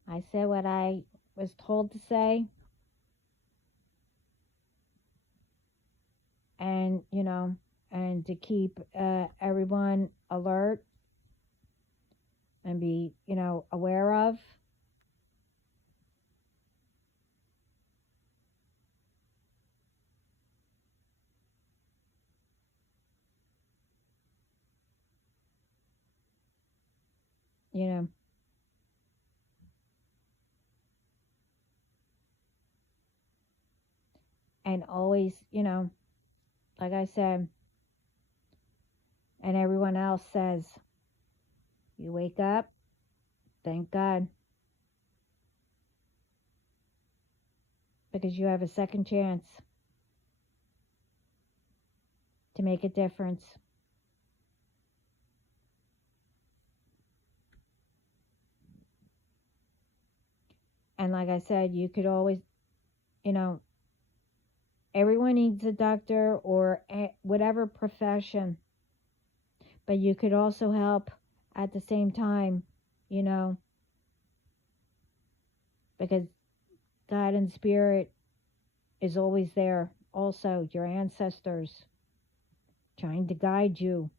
I said what I was told to say, and and to keep everyone alert and be aware of. You know, and always, like I said, and everyone else says, you wake up, thank God, because you have a second chance to make a difference. And like I said, you could always, you know, everyone needs a doctor or whatever profession, but you could also help at the same time, you know, because God and Spirit is always there. Also, your ancestors trying to guide you.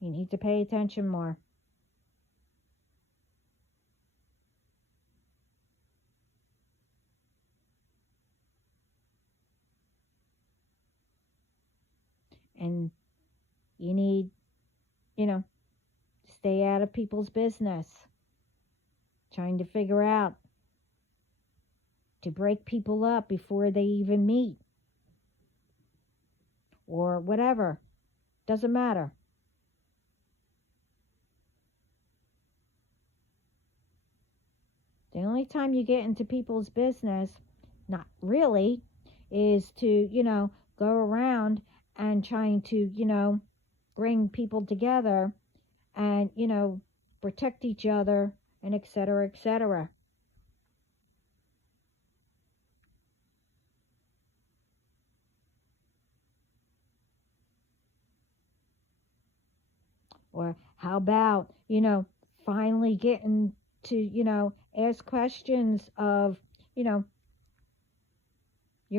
You need to pay attention more. And you need, stay out of people's business. Trying to figure out to break people up before they even meet. Or whatever. Doesn't matter. The only time you get into people's business, not really, is to, go around and trying to, bring people together and, protect each other and et cetera, et cetera. Or how about, finally getting to, ask questions of, your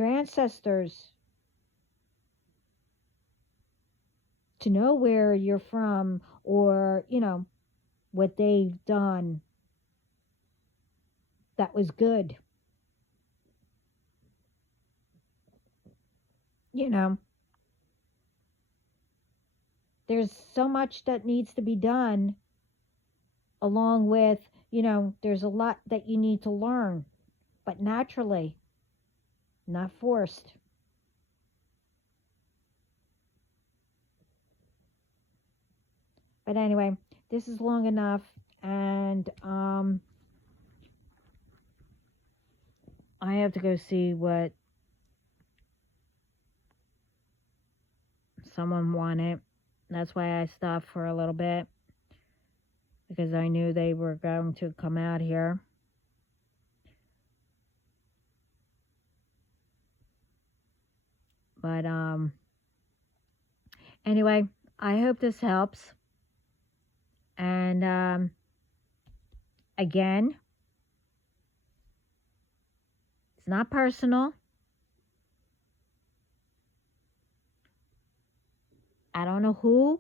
ancestors, to know where you're from or, what they've done that was good. There's so much that needs to be done, along with, there's a lot that you need to learn, but naturally, not forced. But anyway, this is long enough, and I have to go see what someone wanted. That's why I stopped for a little bit, because I knew they were going to come out here. But anyway, I hope this helps. And again, it's not personal. I don't know who.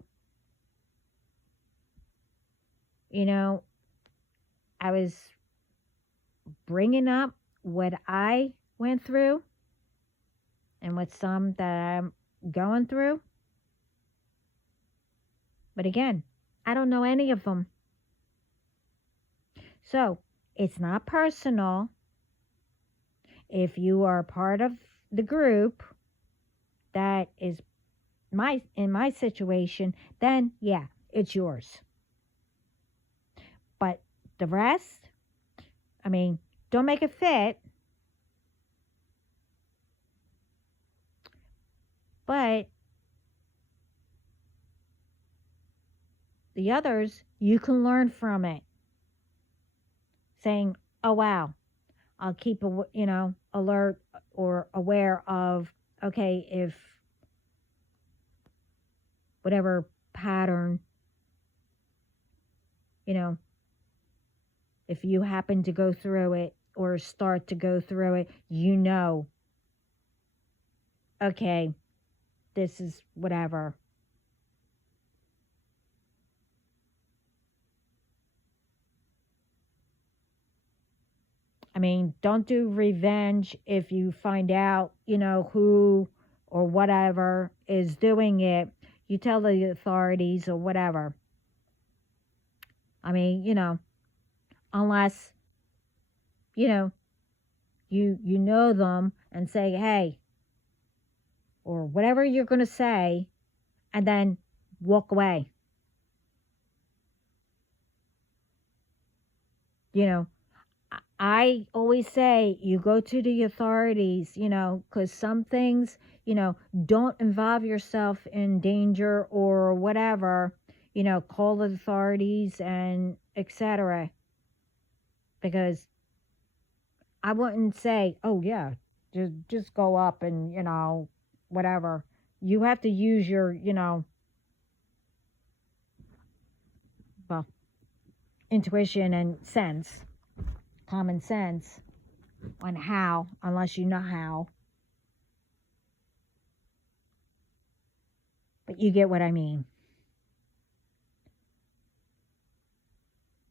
I was bringing up what I went through and what some that I'm going through. But again, I don't know any of them. So it's not personal. If you are part of the group that is in my situation, then yeah, it's yours. But the rest, I mean, don't make it fit. But the others, you can learn from it. Saying, oh wow, I'll keep alert or aware of, okay, if whatever pattern, you know, if you happen to go through it or start to go through it, okay, this is whatever. I mean, don't do revenge if you find out, who or whatever is doing it. You tell the authorities or whatever. I mean, unless, you know them and say, hey, or whatever you're going to say, and then walk away. I always say you go to the authorities, because some things, don't involve yourself in danger or whatever, call the authorities and etc. Because I wouldn't say, oh yeah, just go up and, whatever. You have to use your, well, intuition and sense, common sense on how, unless you know how. But you get what I mean.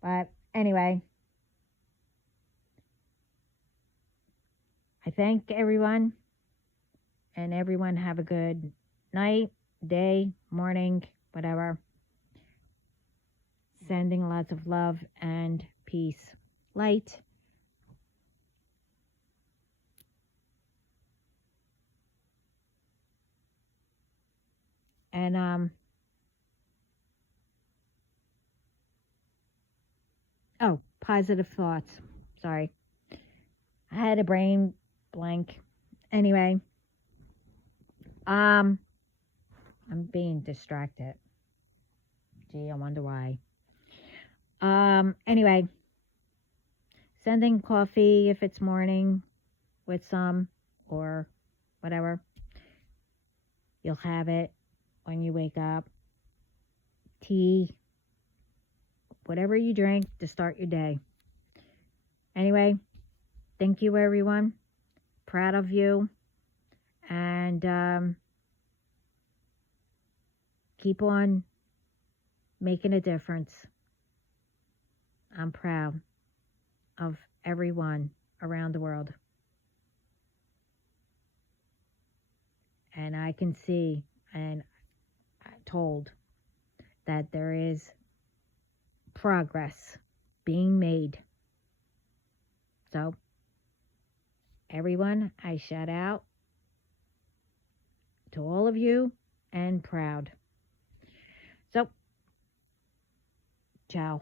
But anyway, I thank everyone, and everyone have a good night, day, morning, whatever. Sending lots of love and peace, light. And positive thoughts. Sorry. I had a brain blank. Anyway, I'm being distracted. Gee, I wonder why. Anyway, sending coffee if it's morning with some or whatever. You'll have it when you wake up. Tea, whatever you drink to start your day. Anyway, thank you, everyone. Proud of you. And keep on making a difference. I'm proud of everyone around the world. And I can see and told that there is progress being made. So, everyone, I shout out to all of you and proud. So, ciao.